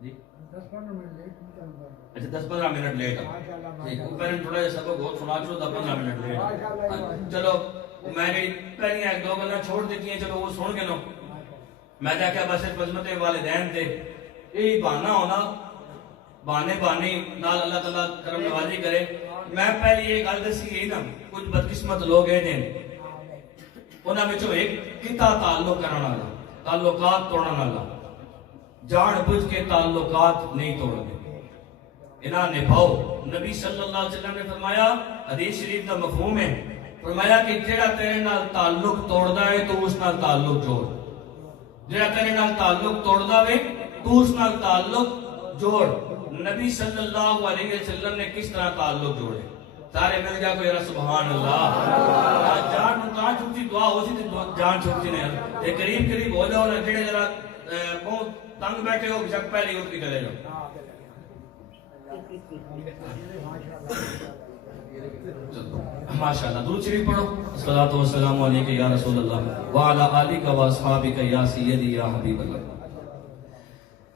جی 10-15 منٹ لیٹ پہلے تھوڑا جا سبق بہت سنا چھوڑا 15 منٹ لیٹ چلو میں نے پہلی ایک دو گلاں چھوڑ دیتی ہیں چلو وہ سن کے نو میں دیکھا بس صرف عظمت والدین تھے یہی بہانہ ہونا بہانے نال اللہ تعالیٰ کرم نوازی کرے میں پہلی یہ گل دسی یہی نا کچھ بدقسمت لوگ ہیں انہاں وچوں ایک کتا تعلق کرنا والا تعلقات توڑن والا جان بوجھ کے تعلقات نہیں توڑنے انہاں نبھاؤ نبی صلی اللہ علیہ وسلم نے فرمایا حدیث شریف کا مفہوم ہے فرمایا کہ جڑا تیرے نال تعلق توڑدا ہے تو اس نال تعلق جوڑ جڑا تیرے نال تعلق توڑدا ہے تو اس نال تعلق جوڑ نبی صلی اللہ علیہ وسلم نے کس طرح تعلق جوڑے سارے مل جا کوئی سبحان اللہ جان کہاں چھوٹی دعا ہو سی جان چھوٹی نہیں تے قریب ہو جاؤ نا جڑے ذرا بہت تنگ بیٹھے ہو جگ پہلے اٹھ کے چلے جاؤ ماشاءاللہ درود شریف پڑھو الصلوۃ والسلام علیک یا رسول اللہ وعلی آلک و اصحابک یا سیدی یا حبیب اللہ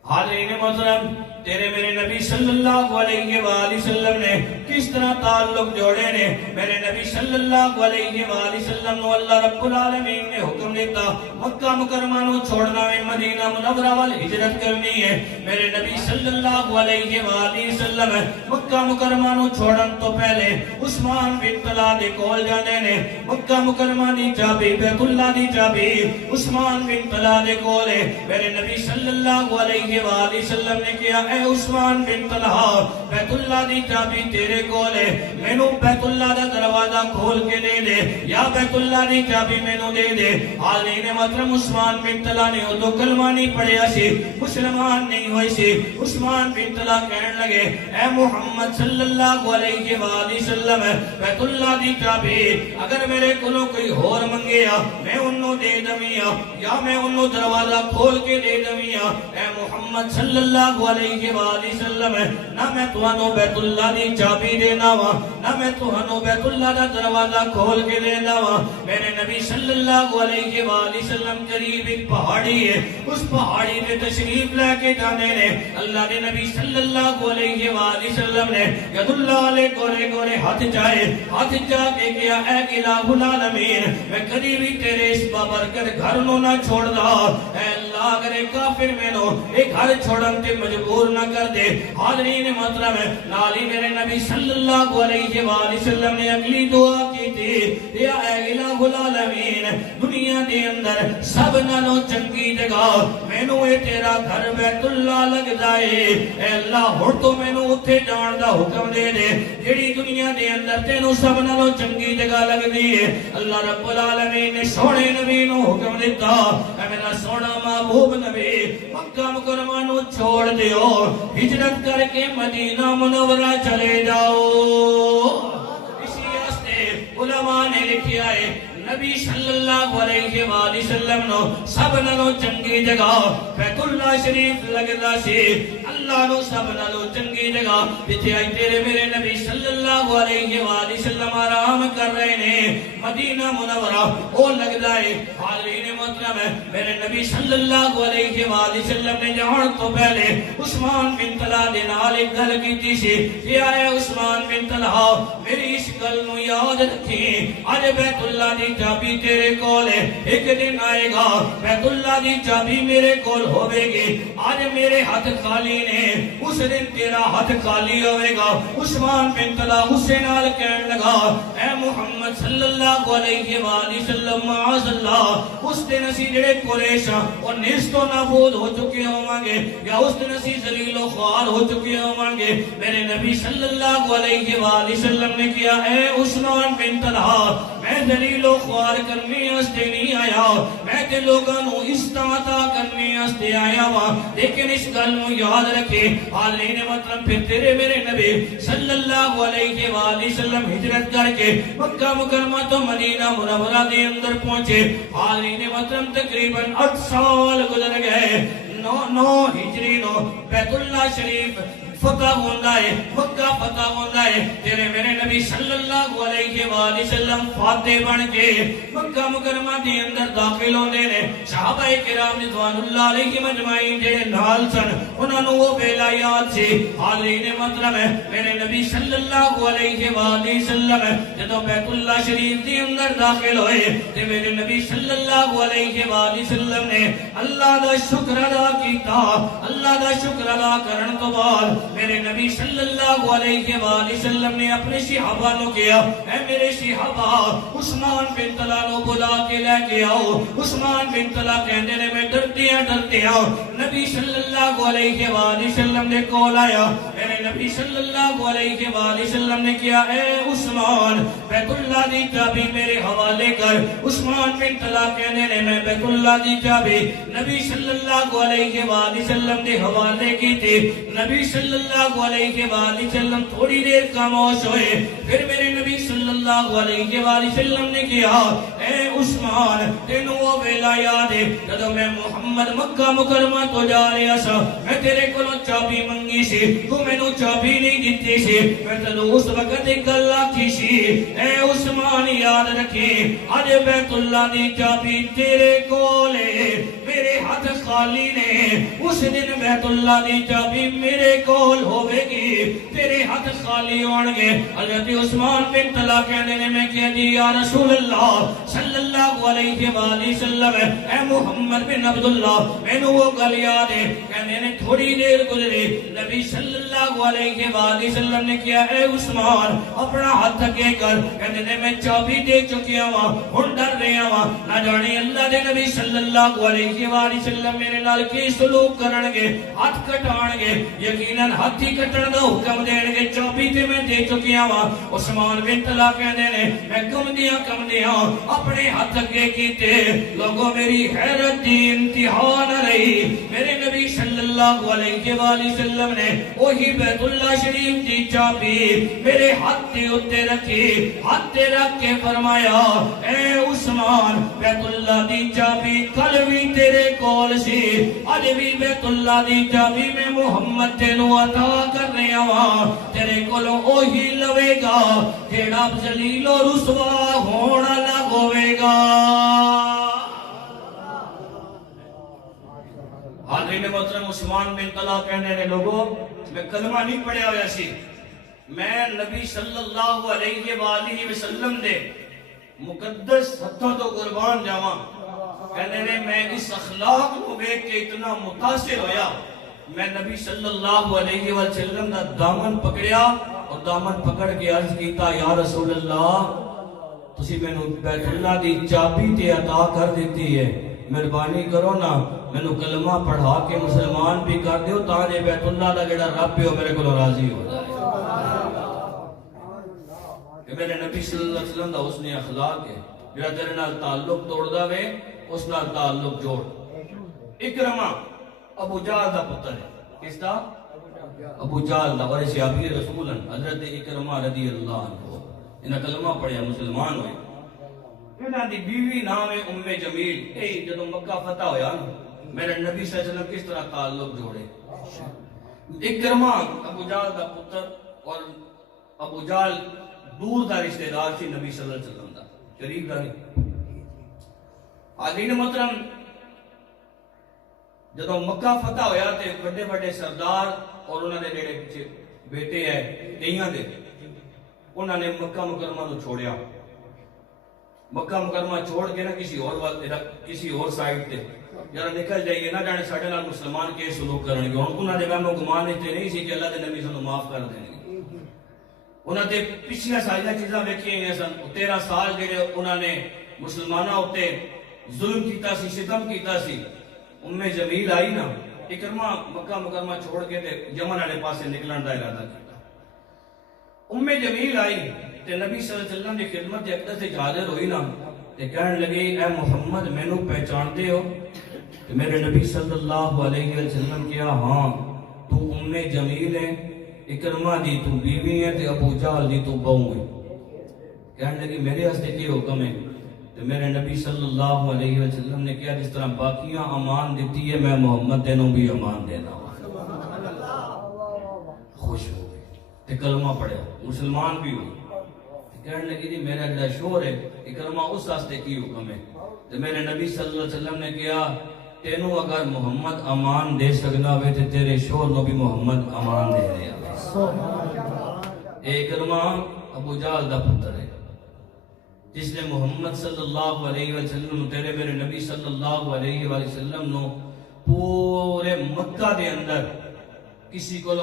حاضرین محترم تیرے میرے نبی صلی اللہ علیہ وآلہ وسلم نے کس طرح تعلق جوڑے نے میرے نبی صلی اللہ علیہ وآلہ وسلم نو اللہ رب العالمین نے حکم دیتا مکہ مکرمہ نو چھوڑنا ہے مدینہ منورہ وال ہجرت کرنی ہے میرے نبی صلی اللہ علیہ وآلہ وسلم مکہ مکرمہ نو چھوڑن تو پہلے عثمان بن طلحہ دے کول جاندے نے مکہ مکرمہ دی چابی بیت اللہ دی چابی عثمان بن طلحہ دے کول ہے میرے نبی صلی اللہ علیہ وآلہ وسلم نے کیا اے عثمان بن طلحہ بیت اللہ دی چابی تیرے کول ہے مینوں بیت اللہ دا دروازہ کھول کے دے دے یا بیت اللہ دی چابی مینوں دے دے حالین محترم عثمان بن طلحہ نے ادو کلمہ نہیں پڑھیا سی مسلمان نہیں ہوئی سی عثمان بن طلحہ کہنے لگے اے محمد صلی اللہ علیہ وآلہ وسلم بیت اللہ دی چابی اگر میرے کولوں کوئی ہور منگیا میں انہوں دے دویاں یا میں انہوں دروازہ کھول کے دے دویاں اے محمد صلی اللہ علیہ وآلہ وسلم نہ میں تہانوں بیت اللہ دی چابی دینا وا نہ میں تہانوں بیت اللہ دا دروازہ کھول کے دینا وا میرے نبی صلی اللہ علیہ وآلہ وسلم قریب ایک پہاڑی ہے اس پہاڑی میں تشریف لے کے جانے نے اللہ کے نبی صلی اللہ علیہ وآلہ وسلم نے ید اللہ علیہ گورے گورے ہاتھ جا کے کیا اے الہ العالمین میں قریبی تیرے اس بابرکت گھر نو نہ چھوڑ دا اے اللہ اگر کافر مینوں ایک گھر چھوڑن تے مجبور نہ کر دے. حاضرین محترم نالی میرے نبی صلی اللہ علیہ وآلہ وسلم نے اگلی دعا کی تھی یا اے الہ العالمین دنیا دے اندر سب نالوں چنگی جگہ مینوں اے تیرا گھر بیت اللہ لگدا اے. اے اللہ ہن تو مینوں اوتھے جان دا حکم دے دے جڑی دنیا دے اندر تینوں سب نالوں چنگی جگہ لگدی ہے. اللہ رب العالمین نے سونے نبی نو حکم دیتا اے میرا سونا محبوب نبی مکہ مکرمہ نو چھوڑ دیو ہجرت کر کے مدینہ منورہ چلے جاؤ. اسی واسطے علماء نے لکھیا ہے نبی صلی اللہ علیہ وآلہ وسلم نو سب نالوں چنگی جگہ بیت اللہ شریف لگدا سی. اللہ نو سب نالوں چنگی جگہ جتھے آئی تیرے میرے نبی صلی اللہ علیہ وآلہ وسلم آرام کر رہے نے مدینہ منورہ او لگدا ہے. حاضرین محترم میرے نبی صلی اللہ علیہ وآلہ وسلم نے جان تو پہلے عثمان بن طلحہ دے نال ایک گل کیتی سی کہ اے عثمان بن طلحہ میری اس گل نو یاد رکھی اج بیت اللہ دی چابی تیرے کول ہے. ایک دن آئے گا بیت اللہ دی چابی میرے کول ہوے گی. آج میرے ہاتھ خالی نے اس دن تیرا ہاتھ خالی ہوے گا. عثمان بن طلحہ اسے نال کہنے لگا اے محمد صلی اللہ علیہ وآلہ وسلم معاذ اللہ اس دن اسی جڑے قریش اور نیست و نابود ہو چکے ہوں گے یا اس دن اسی ذلیل و خوار ہو چکے ہوں گے. میرے نبی صلی اللہ علیہ وآلہ وسلم نے کیا اے عثمان بن طلحہ میں ذلیل و خوار کرنے ہستے نہیں آیا میں تے لوگاں نو استمتع کرنے ہستے آیا وا. لیکن اس گل نو یاد رکھے حاضرین محترم پھر تیرے میرے نبی صلی اللہ علیہ وآلہ وسلم ہجرت کر کے مکہ مکرمہ تو مدینہ منورہ دے اندر پہنچے. حاضرین محترم تقریباً 8 سال گزر گئے. 9 ہجری نو بیت اللہ شریف فتح ہوندا ہے مکہ فتح ہوندا ہے. تیرے میرے نبی صلی اللہ علیہ وآلہ وسلم فاتح بن کے مکہ مکرمہ دے اندر داخل ہوندے نے. صحابہ کرام رضوان اللہ علیہم اجمعین جڑے نال سن انہاں نوں وہ ویلا یاد سی. حاضرین محترم میرے نبی صلی اللہ علیہ وآلہ وسلم جدوں بیت اللہ شریف دے اندر داخل ہوئے تے میرے نبی صلی اللہ علیہ وآلہ وسلم نے اللہ دا شکر ادا کیتا. اللہ دا شکر ادا کرن تو بعد میرے نبی صلی اللہ علیہ وآلہ وسلم نے اپنے صحابہ نو کیا اے میرے صحابہ عثمان بن طلحہ نو بلا کے لے کے آؤ. عثمان بن طلحہ کہندے نے میں ڈرتے ہوں نبی صلی اللہ علیہ وآلہ وسلم نے کول آیا. میرے نبی صلی اللہ علیہ وآلہ وسلم نے کیا اے عثمان بیت اللہ دی چابی میرے حوالے کر. عثمان بن طلحہ کہندے نے میں بیت اللہ دی چابی نبی صلی اللہ علیہ وآلہ وسلم نے حوالے کی تھی. نبی صلی اللہ علیہ وآلہ وسلم تھوڑی دیر خاموش ہوئے. پھر میرے نبی صلی اللہ علیہ وآلہ وسلم نے کیا اے عثمان تینوں وہ ویلا یاد ہے جدوں میں محمد مکہ مکرمہ تو جا رہا سا میں تیرے کولوں چابی منگی سی تو مینوں چابی نہیں دتی سی. میں تینوں اس وقت ایک گل آکھی سی اے عثمان یاد رکھی اج بیت اللہ دی چابی تیرے کول ہے میرے ہاتھ خالی نے. اس دن بیت اللہ دی چابی میرے کول ہوے گی تیرے ہاتھ خالی ہون گے. حضرت عثمان بن طلحہ کہنے نے میں کہا جی یا رسول اللہ صلی اللہ علیہ وآلہ وسلم اے محمد بن عبداللہ مینوں وہ گل یاد ہے. کہنے نے تھوڑی دیر گزری نبی صلی اللہ علیہ وآلہ وسلم نے کیا اے عثمان اپنا ہاتھ اگے کر. کہنے نے میں چابی دے چکیا ہاں ہن ڈر رہا ہاں نہ جانے اللہ دے نبی صلی اللہ علیہ وآلہ وسلم میرے نال کی سلوک کرن گے ہاتھ کٹان گے. یقیناً ہاتھی کٹن دا حکم دین گے چابی تے میں دے چکیا ہاں. عثمان بن طلحہ کہندے نے میں کم دیاں اپنے ہاتھ اگے کیتے. لوگوں میری حیرت دی انتہا نہ رہی. میرے نبی صلی اللہ علیہ وآلہ وسلم نے وہی بیت اللہ شریف دی چابی میرے ہاتھ دے اوتے رکھی. ہاتھ تے رکھ کے فرمایا اے عثمان بیت اللہ دی چابی کل بھی تیرے کول سی اج بھی بیت اللہ دی چابی میں محمد تینوں عطا کر رہا ہاں. تیرے کولوں اوہی لوے گا جیڑا ذلیل و رسوا ہونا نہ ہوے گا. حاضرین محترم عثمان بن طلحہ کہنے نے لوگوں میں کلمہ نہیں پڑھیا ہویا سی میں نبی صلی اللہ علیہ وآلہ وسلم دے مقدس ہتھوں تو قربان جاواں کہنے نے میں اس اخلاق کو دیکھ کے اتنا متاثر ہویا، میں نبی صلی اللہ علیہ وسلم دا دامن پکڑیا اور دامن پکڑ کے عرض کیتا یا رسول اللہ تسی میں نو بیت اللہ دی چابی تے عطا کر دیتی ہے، مہربانی کرو نا مینوں کلمہ پڑھا کے مسلمان بھی کر دیو تاکہ بیت اللہ دا جڑا رب ہے میرے کو راضی ہو جائے۔ کہ میرے نبی صلی اللہ علیہ وسلم دا حسن اخلاق ہے، جڑا تیرے نال تعلق توڑ دا وے اس نال تعلق جوڑ۔ اکرمہ ابو جہل دا پتر ہے، کس دا؟ ابو جہل دا، اور صحابی رسول حضرت اکرمہ رضی اللہ عنہ، انہاں کلمہ پڑھیا مسلمان ہوئے۔ انہاں دی بیوی نام ہے ام جمیل۔ اے جدوں مکہ فتح ہویا نا میرے نبی صلی اللہ علیہ وسلم کس طرح تعلق جوڑے۔ اکرمہ ابو جہل دا پتر، اور ابو جہل دور دا رشتہ دار سی نبی صلی اللہ علیہ وسلم دا، قریب دا نہیں۔ حاضرین محترم، جدوں مکہ فتح ہویا تے بڑے بڑے سردار اور انہاں دے جڑے بیٹے ہیں کئیاں دے، انہاں نے مکہ مکرمہ تو چھوڑیا، مکہ مکرمہ چھوڑ کے نا کسی اور سائٹ تے یار نکل جائیے، نہ جانے ساڈے نال مسلمان کے سلوک کرن گے۔ ہن انہاں دے وہم و گمان تے نہیں سی کہ اللہ دے نبی سانوں معاف کر دیں گے۔ انہاں تے پچھلیاں ساریاں چیزاں ویکھیاں ہوئیاں سن، 13 سال جڑے انہاں نے مسلماناں اُتے ظلم کیتا سی، ستم کیتا سی۔ ام جمیل آئی نا، اکرمہ مکہ مکرمہ چھوڑ کے تے یمن والے پاسے نکلن دا ارادہ کیتا۔ ام جمیل آئی تے نبی صلی اللہ علیہ وسلم دی خدمت اقدس سے حاضر ہوئی نا تے کہنے لگی اے محمد مینوں پہچانتے ہو؟ کہ میرے نبی صلی اللہ علیہ وسلم کیا ہاں تو ام جمیل ہے، اکرمہ دی تو بیوی ہے تے ابو جہل دی تو بہو ہے۔ کہنے لگی میرے واسطے کی حکم ہے؟ تو میرے نبی صلی اللہ علیہ وسلم نے کیا جس طرح باقیاں امان دیتی ہے میں محمد دینوں بھی امان دینا ہوں۔ خوش ہو گئے تے کلمہ پڑھیا، مسلمان بھی ہوئی۔ کہنے لگی جی میرا جڑا شوہر ہے اکرمہ اس واسطے کی حکم ہے؟ تو میرے نبی صلی اللہ علیہ وسلم نے کیا تینوں اگر محمد امان دے سکنا ہوئے تے تیرے شوہر نو بھی محمد امان دے رہے ہیں۔ اکرمہ ابو جہل دا پتر ہے جس نے محمد صلی اللہ علیہ وسلم تیرے میرے نبی صلی اللہ علیہ وسلم نو پورے مکہ دے اندر کسی کو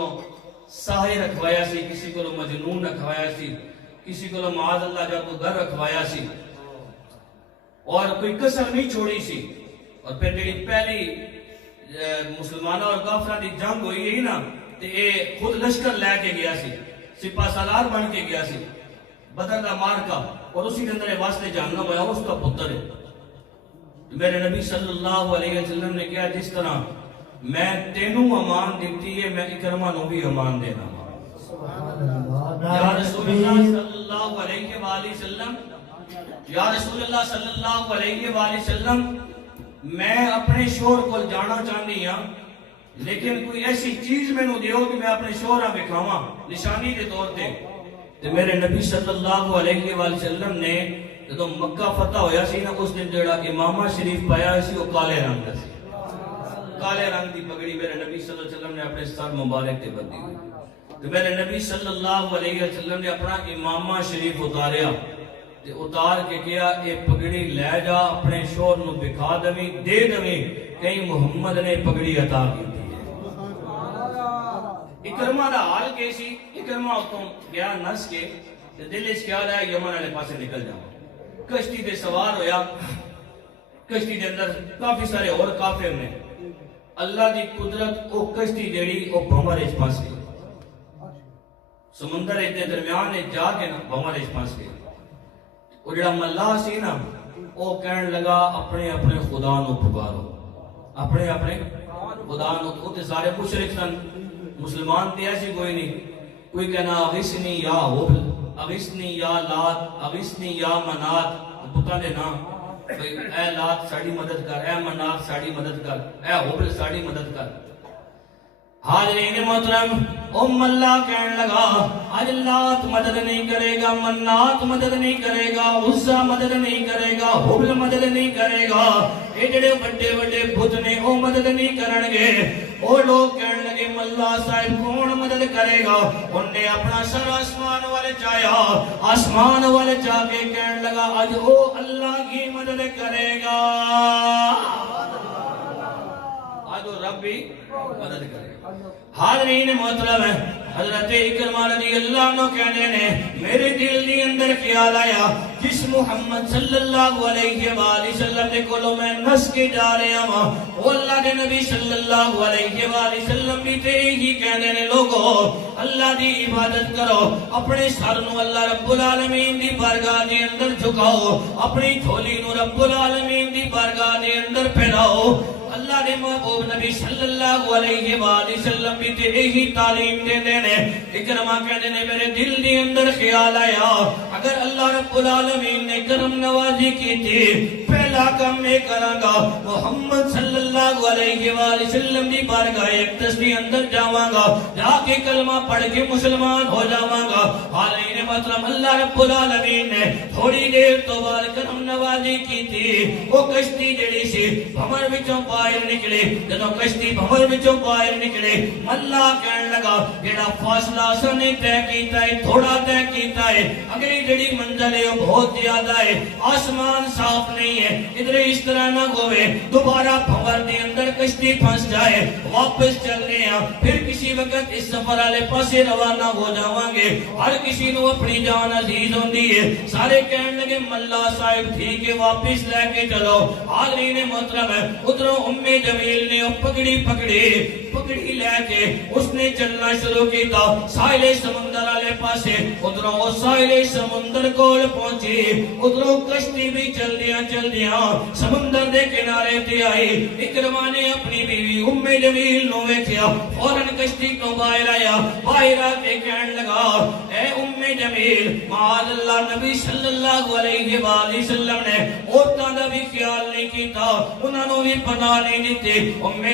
ساحر رکھوایا سی، کسی کو مجنون رکھوایا سی، کسی کو معاذ اللہ جادوگر رکھوایا سی، اور کوئی کسر نہیں چھوڑی سی۔ اور پھر جڑی پہلی مسلمانوں اور کافراں دی جنگ ہوئی ہے نا تے اے خود لشکر لے کے گیا سی، سپاہ سالار بن کے گیا سی، بدر دا مارکا، اور اسی کے اندر واسطے جہنم ہویا، اس کا پتر ہے۔ میرے نبی صلی اللہ علیہ وسلم نے کہا جس طرح میں تینوں امان دیتی ہے میں اکرمہ نو بھی امان دینا ہوں۔ یا رسول اللہ صلی اللہ علیہ وآلہ وسلم، یا رسول اللہ صلی اللہ علیہ وآلہ وسلم، میں اپنے شوہر کو جانا چاہنی ہاں لیکن کوئی ایسی چیز میں نو دیو کہ میں اپنے شوہرہ بکھاواں نشانی دے طور تے۔ تو میرے نبی صلی اللہ علیہ وآلہ وسلم نے جدو مکہ فتح ہویا سی نا اس دن جڑا امامہ شریف پایا سی وہ کالے رنگ دا سی، کالے رنگ دی پگڑی میرے نبی صلی اللہ علیہ وسلم نے اپنے سر مبارک تے بندی ہوئی۔ تو میرے نبی صلی اللہ علیہ وسلم نے اپنا امامہ شریف اتاریا تے اتار کے کیا اے پگڑی لے جا اپنے شوہر نو بکھا دویں دے دویں کہیں محمد نے پگڑی عطا کی تھی۔ اکرمہ دا حال کیسی؟ اکرمہ اتوں گیا نس کے تے دل اس خیال ہے یمن والے پاسے نکل جاؤں، کشتی تے سوار ہویا، کشتی دے اندر کافی سارے اور کافر نے، اللہ دی قدرت او کشتی جڑی او بھنور اچ پھنس گئی، سمندر دے درمیان جا کے نا بھنور اچ پھنس گئی۔ وہ جڑا ملاح سی نا وہ کہنے لگا اپنے اپنے خدا نو پکارو، اپنے اپنے خدا نو۔ وہ تے سارے مشرک سن، مسلمان تے ایسی کوئی نہیں، کوئی کہنا اغثنی یا حبل، اغثنی یا لات، اغثنی یا منات، پتہ نے نا اے لات ساڑی مدد کر، اے منات ساڑی مدد کر، اے حبل ساڑی مدد کر۔ حاضرین محترم ام اللہ کہنے لگا آج لات مدد نہیں کرے گا، منات مدد نہیں کرے گا، عزا مدد نہیں کرے گا، حبل مدد نہیں کرے گا، اے جڑے بڑے بڑے بت نے او مدد نہیں کرن گے۔ وہ لوگ کہنے لگے ملا صاحب کون مدد کرے گا؟ انہوں نے اپنا سر آسمان والے چایا، آسمان والے جا کے کہنے لگا آج وہ اللہ کی مدد کرے گا، آج وہ رب بھی مدد کرے گا۔ حاضرین محترم ہے، حضرت اکرمہ رضی اللہ عنہ کہنے نے میرے دل دی اندر خیال آیا جس محمد صلی اللہ علیہ وآلہ وسلم نے کولو میں نس کے جا رہے ہاں وہ اللہ کے نبی صلی اللہ علیہ وآلہ وسلم بھی تیرے ہی کہنے نے لوگو اللہ دی عبادت کرو، اپنے سر نو اللہ رب العالمین دی بارگاہ دے اندر جھکاؤ، اپنی جھولی نو رب العالمین دی بارگاہ دے اندر پھیلاؤ۔ اللہ نے محبوب نبی صلی اللہ علیہ وآلہ وسلم بھی تے یہی تعلیم دے دینے۔ اکرمہ کہتے ہیں میرے دل دی اندر خیال آیا اگر اللہ رب العالمین نے کرم نوازی کی تھی پہلا کام میں کراں گا محمد صلی اللہ علیہ وآلہ وسلم دی بارگاہ اقدس دی اندر جاواں گا، جا کے کلمہ پڑھ کے مسلمان ہو جاواں گا۔ حالین محترم اللہ رب العالمین نے تھوڑی دیر تو بعد کرم نوازی کی تھی، وہ کشتی جڑی سی بھمر وچوں باہر نکلے، جدوں کشتی بھمر وچوں باہر نکلے اللہ کہنے لگا جڑا فاصلہ اساں نے طے کیتا ہے تھوڑا طے کیتا ہے، اگلی جڑی منزل ہے وہ بہت زیادہ ہے، آسمان صاف نہیں ہے، ادھر اس طرح نہ ہوئے دوبارہ بھمر دے اندر کشتی پھنس جائے، واپس چل رہے ہیں پھر کسی وقت اس سفر والے پاسے روانہ ہو جاواں گے، ہر کسی نو اپنی جان عزیز ہوندی ہے، سارے کہنے لگے ملا صاحب ٹھیک ہے واپس لے کے چلو۔ حاضرین محترم ہے ادھروں جمیل نے پکڑی لے کے اس نے چلنا شروع کیتا ساحل سمندر والے پاسے، ادھروں ساحل سمندر کول پہنچی، ادھروں کشتی بھی چلدیاں سمندر دے کنارے تے آئی۔ اکرمہ نے اپنی بیوی جمیل نو ویکھیا فوراً کشتی تو باہر آیا، باہر آ کے کہنے لگا اے جمیل معاذ اللہ نبی صلی اللہ علیہ وآلہ وسلم نے عورتاں دا بھی خیال نہیں کیتا، انہاں نو بھی پناہ نہیں دیتے۔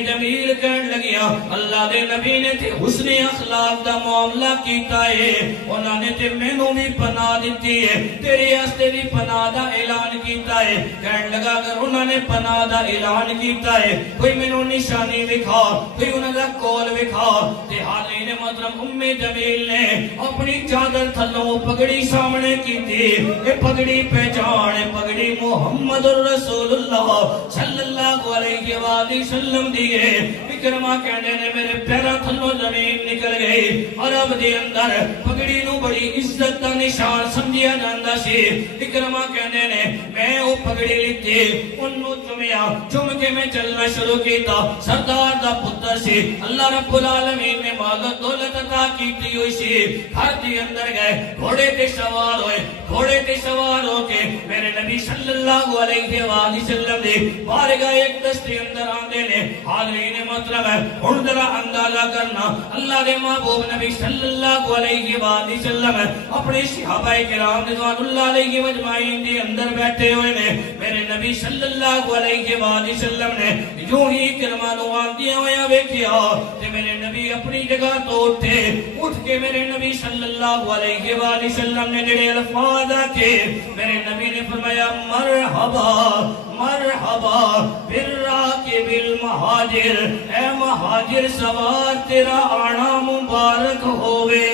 جمیل کہنے لگیا اللہ دے نبی نے تے حسن اخلاق دا معاملہ کیتا ہے، انہاں نے تے مینوں بھی پناہ دیتی ہے، تیرے واسطے بھی پناہ دا اعلان کیتا ہے۔ کہنے لگا اگر انہاں نے پناہ دا اعلان کیتا ہے کوئی مینوں نشانی دکھا، کوئی انہاں دا کول دکھا۔ تے حالین محترم جمیل نے اپنی چادر تھلوں پگڑی سامنے کیتی، اے پگڑی پہچان پگڑی محمد رسول اللہ صلی اللہ علیہ وآلہ وسلم دیئے۔ اکرمہ کہنے نے میرے پیرا تھلوں زمین نکل گئی، عرب دے اندر پگڑی نو بڑی عزت دا نشان سمجھیا جاندا سی۔ اکرمہ کہنے نے میں وہ پگڑی لیتی انہوں چمیا، چم کے میں چلنا شروع کیتا، سردار دا پتر سی، اللہ رب العالمین نے مال و دولت عطا کیتی ہوئی سی، گھر دے اندر گئے گھوڑے تے سوار ہوئے، گھوڑے تے سوار ہو کے میرے نبی صلی اللہ علیہ وآلہ وسلم دے بارگاہ اقدس دے اندر آندے نے۔ حاضرین محترم ہے ہن ذرا اندازہ کرنا اللہ دے محبوب نبی صلی اللہ علیہ وآلہ وسلم اپنے صحابہ کرام رضوان اللہ علیہ اجمعین دے اندر بیٹھے ہوئے نے، میرے نبی صلی اللہ علیہ وآلہ وسلم نے یوں ہی کرما نو آندیاں ہویا ویکھیا تے میرے نبی اپنی جگہ تو اٹھے، اٹھ کے میرے نبی صلی اللہ علیہ وآلہ وسلم نے جڑے الفاظ آکے میرے نبی نے فرمایا مرحبا مرحبا بالراکب المہاجر، اے مہاجر سوار تیرا آنا مبارک ہوئے۔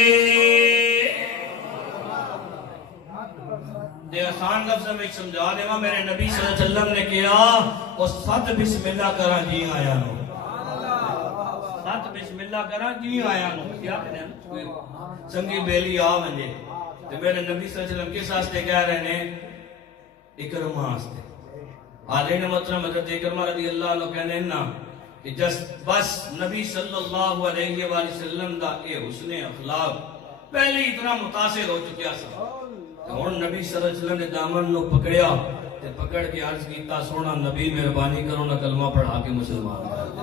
دے آسان لفظ میں سمجھا دے گا میرے نبی صلی اللہ علیہ وسلم نے کیا وہ ست بسم اللہ کرا جی آیا نو، ست بسم اللہ کرا جی آیا نو، کیا کہنے ہیں سنگی بیلی آ ونجے تے میرے نبی صلی اللہ علیہ وسلم کس واسطے کہہ رہے ہیں اکرمہ واسطے۔ حالین محترم حضرت اکرمہ رضی اللہ عنہ کہنے ہیں نا کہ بس نبی صلی اللہ علیہ وآلہ وسلم دا اے حسن اخلاق پہلے اتنا متاثر ہو چکیا سا، ہن نبی صلی اللہ علیہ وسلم نے دامن نو پکڑیا تے پکڑ کے عرض کیتا سونا نبی مہربانی کرو نہ کلمہ پڑھا کے مسلمان کر دے،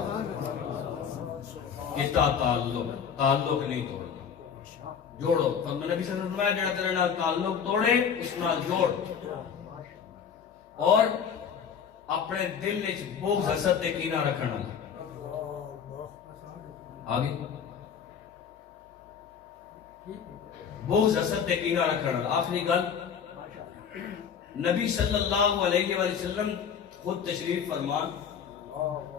کتا تعلق نہیں توڑنا، جوڑو۔ نبی صلی اللہ علیہ وسلم نے جڑا تیرے نال تعلق توڑے اس نال جوڑ، اور اپنے دل وچ بغض حسد تے کینہ رکھنا آگے بغض حسد تے کینہ رکھنا۔ آخری گل نبی صلی اللہ علیہ وآلہ وسلم خود تشریف فرمان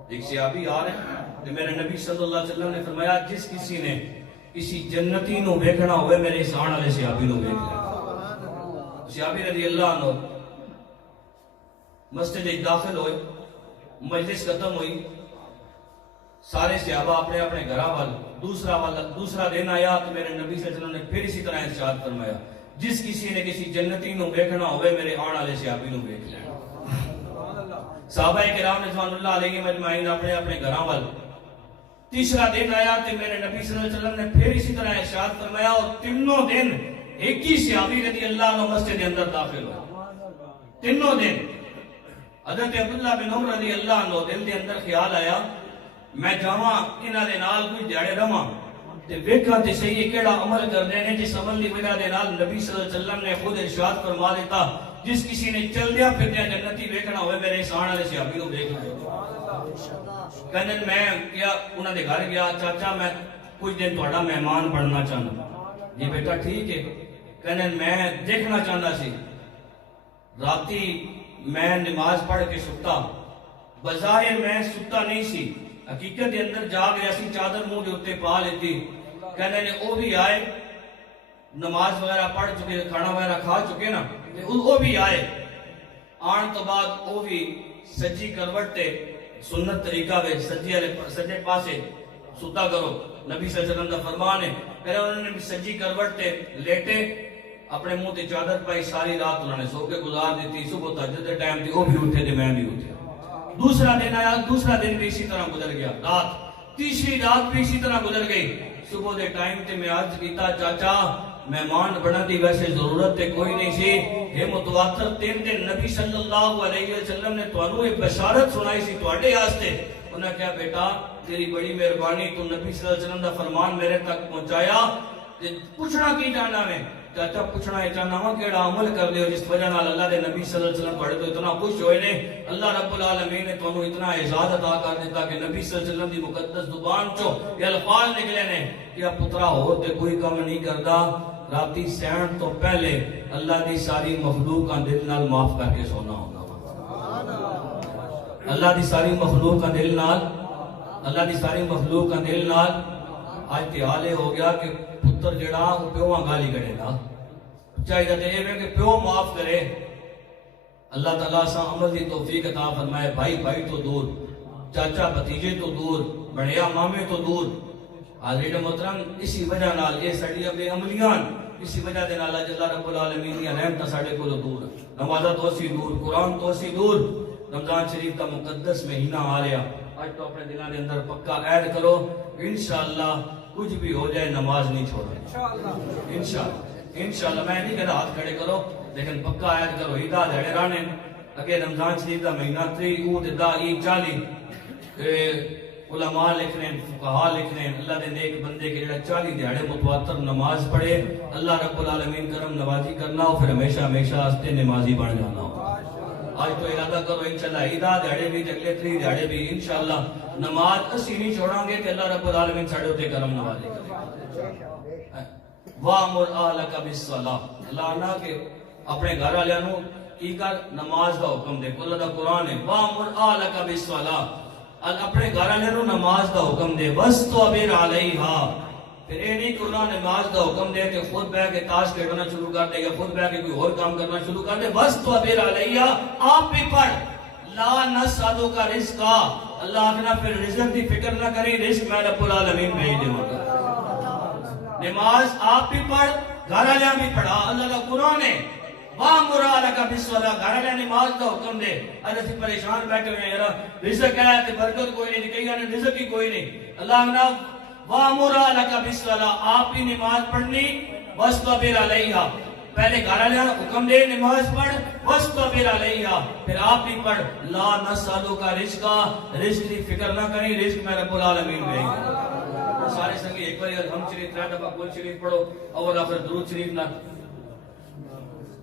ایک صحابی آ رہے ہیں کہ میرے نبی صلی اللہ علیہ وسلم نے فرمایا جس کسی نے کسی جنتی نو ویکھنا ہوئے میرے احسان والے صحابی نو ویکھ لے. صحابی رضی اللہ عنہ مسجد داخل ہوئے, مجلس ختم ہوئی, سارے صحابہ اپنے اپنے گھراں دوسرا دن آیا تو میرے نبی صلی اللہ علیہ وسلم نے پھر اسی طرح ارشاد فرمایا جس کسی نے کسی جنتی نو ویکھنا ہوئے میرے آن والے صحابی نو ویکھ لے. صحابہ کرام رضوان اللہ علیہ مجمعین اپنے اپنے گھراں وال تیسرا دن آیا تو میرے نبی صلی اللہ علیہ وسلم نے پھر اسی طرح ارشاد فرمایا اور تینوں دن ایک ہی صحابی رضی اللہ عنہ مسجد کے اندر داخل ہوئے. تینوں دن حضرت عبداللہ بن عمر رضی اللہ عنہ دل دے اندر خیال آیا میں جاواں انہاں دے نال کوئی دیہڑے رواں تے ویکھاں تے صحیح کیڑا عمل کردے نے جس عمل دی وجہ دے نال نبی صلی اللہ علیہ وسلم نے خود ارشاد فرما دیتا جس کسی نے چلدیا پھردیا جنتی ویکھنا ہوئے میرے احسان والے صحابی کو ویکھ لے. کہندے میں کیا انہاں دے گھر گیا چاچا میں کچھ دن تہاڈا مہمان بننا چاہنا. جی بیٹا ٹھیک ہے. کہندے میں دیکھنا چاہنا سی راتی میں نماز پڑھ کے ستا, بظاہر میں ستا نہیں سی, حقیقت دے اندر جاگ رہا سی, چادر منہ دے اوتے پا لیتی. کہنے نے او بھی آئے نماز وغیرہ پڑھ چکے کھانا وغیرہ کھا چکے نا, او بھی آئے آن تو بعد او بھی سجی کروٹ تے سنت طریقہ وچ سجے پاسے ستا کرو نبی صلی اللہ علیہ وسلم دا فرمان ہے. پھر انہوں نے سجی کروٹ تے لیٹے اپنے منہ تے چادر پائی, ساری رات انہوں نے سو کے گزار دیتی. صبح تہجد دے ٹائم تے او بھی اٹھے تے میں بھی اٹھے. دوسرا دن آیا, دوسرا دن بھی اسی طرح گزر گیا, رات تیسری رات بھی اسی طرح گزر گئی. صبح دے ٹائم تے میں عرض کیتا چاچا مہمان بنن دی ویسے ضرورت تے کوئی نہیں سی, یہ متواتر تین دن نبی صلی اللہ علیہ وسلم نے تانوں ایک بشارت سنائی سی تواڈے واسطے. انہاں نے کہا بیٹا تیری بڑی مہربانی, تو نبی صلی اللہ علیہ وسلم دا فرمان میرے تک پہنچایا, تے پوچھنا کی چاہنا میں چاچا پوچھنا یہ چاہنا ہوں کیڑا عمل کر دے ہو جس وجہ نال اللہ دے نبی صلی اللہ علیہ وسلم پڑھے تو اتنا خوش ہوئے نے. اللہ رب العالمین نے تانوں اتنا اعزاز عطا کر دیتا کہ نبی صلی اللہ علیہ وسلم دی مقدس زبان چوں یہ الفاظ نکلے نے کہ پترا ہور تے کوئی کام نہیں کردا, راتی سین تو پہلے اللہ دی ساری مخلوق کا دل نال معاف کر کے سونا ہونا. اللہ دی ساری مخلوق کا دل نال, اللہ دی ساری مخلوق کا دل نال آج تے حالے ہو گیا کہ پتر جڑا وہ پیو گالی کرے گا, چاہیے تے اے کہ پیو معاف کرے. اللہ تعالیٰ سا عمل دی توفیق عطا فرمائے. بھائی بھائی تو دور, چاچا بھتیجے تو دور, بڑیا مامے تو دور. حاضرین محترم اسی وجہ نال یہ ساڈیاں بے عملیاں اسی وجہ دے نال اللہ رب العالمین دی رحمت ساڈے کولوں دور, نمازاں تو اسی دور, قرآن تو اسی دور. رمضان شریف کا مقدس مہینہ آ رہا, آج تو اپنے دلاں دے اندر پکا عہد کرو انشاءاللہ کچھ بھی ہو جائے نماز نہیں چھوڑنا. انشاءاللہ میں نہیں کہتا ہاتھ کھڑے کرو لیکن پکا عہد کرو. عیدہ دھڑے رانے اگے رمضان شریف کا مہینہ 3 اود دا عید 40 علماء لکھ رہے ہیں, فقہاء لکھ رہے ہیں اللہ دے نیک بندے کے جڑا 40 دیہڑے متواتر نماز پڑھے اللہ رب العالمین کرم نوازی کرنا ہو, پھر ہمیشہ ہمیشہ ہستے نمازی بن جانا ہو. آج تو ارادہ کرو انشاءاللہ عیدہ دیہڑے بھی اگلے 3 دیہڑے بھی انشاءاللہ نماز اسی نہیں چھوڑاں گے کہ اللہ رب العالمین ساڈے اوتے کرم نوازی کرے. وَأْمُرْ أَهْلَكَ بِالصَّلَاةِ, اللہ نہ کہ اپنے گھر والےاں نو کی کر نماز دا حکم دے. اللہ دا قرآن ہے وَأْمُرْ أَهْلَكَ بِالصَّلَاةِ, اپنے گھر والےاں نو نماز دا حکم دے. وَاسْتَبِرْ عَلَيْهَا, پھر یہ نہیں کہ اللہ نماز دا حکم دے کہ خود بیٹھ کے تاش کھیلنا شروع کر دے یا خود بیٹھ کے کوئی اور کام کرنا شروع کر دے. وَاسْتَبِرْ عَلَيْهَا, آپ بھی پڑھ. لا نسألُكَ رِزْقًا, اللہ اپنا پھر رزق دی فکر نہ کریں, رزق میں رب العالمین بھیج دے گا. نماز آپ بھی پڑھ, گھر والیاں بھی پڑھا. اللہ کا قرآن ہے وَأْمُرْ أَهْلَكَ بِالصَّلَاةِ, گھر والے نماز کا حکم دے. اگر سے پریشان بیٹھے ہوئے ہیں یار رزق ہے تے برکت کوئی نہیں, کہیں گے رزق ہی کوئی نہیں. اللہ نے وَأْمُرْ أَهْلَكَ بِالصَّلَاةِ, آپ بھی نماز پڑھنی. وَاسْتَبِرْ عَلَيْهَا, پہلے گھر والے حکم دے نماز پڑھ. وَاسْتَبِرْ عَلَيْهَا, پھر آپ بھی پڑھ. لا نسألُكَ رِزْقًا, رزق کی فکر نہ کریں, رزق میں رب العالمین دے گا. سارے سنگی ایک بار ہم شریف 3 دفعہ کل شریف پڑھو اور آخر درود شریف نہ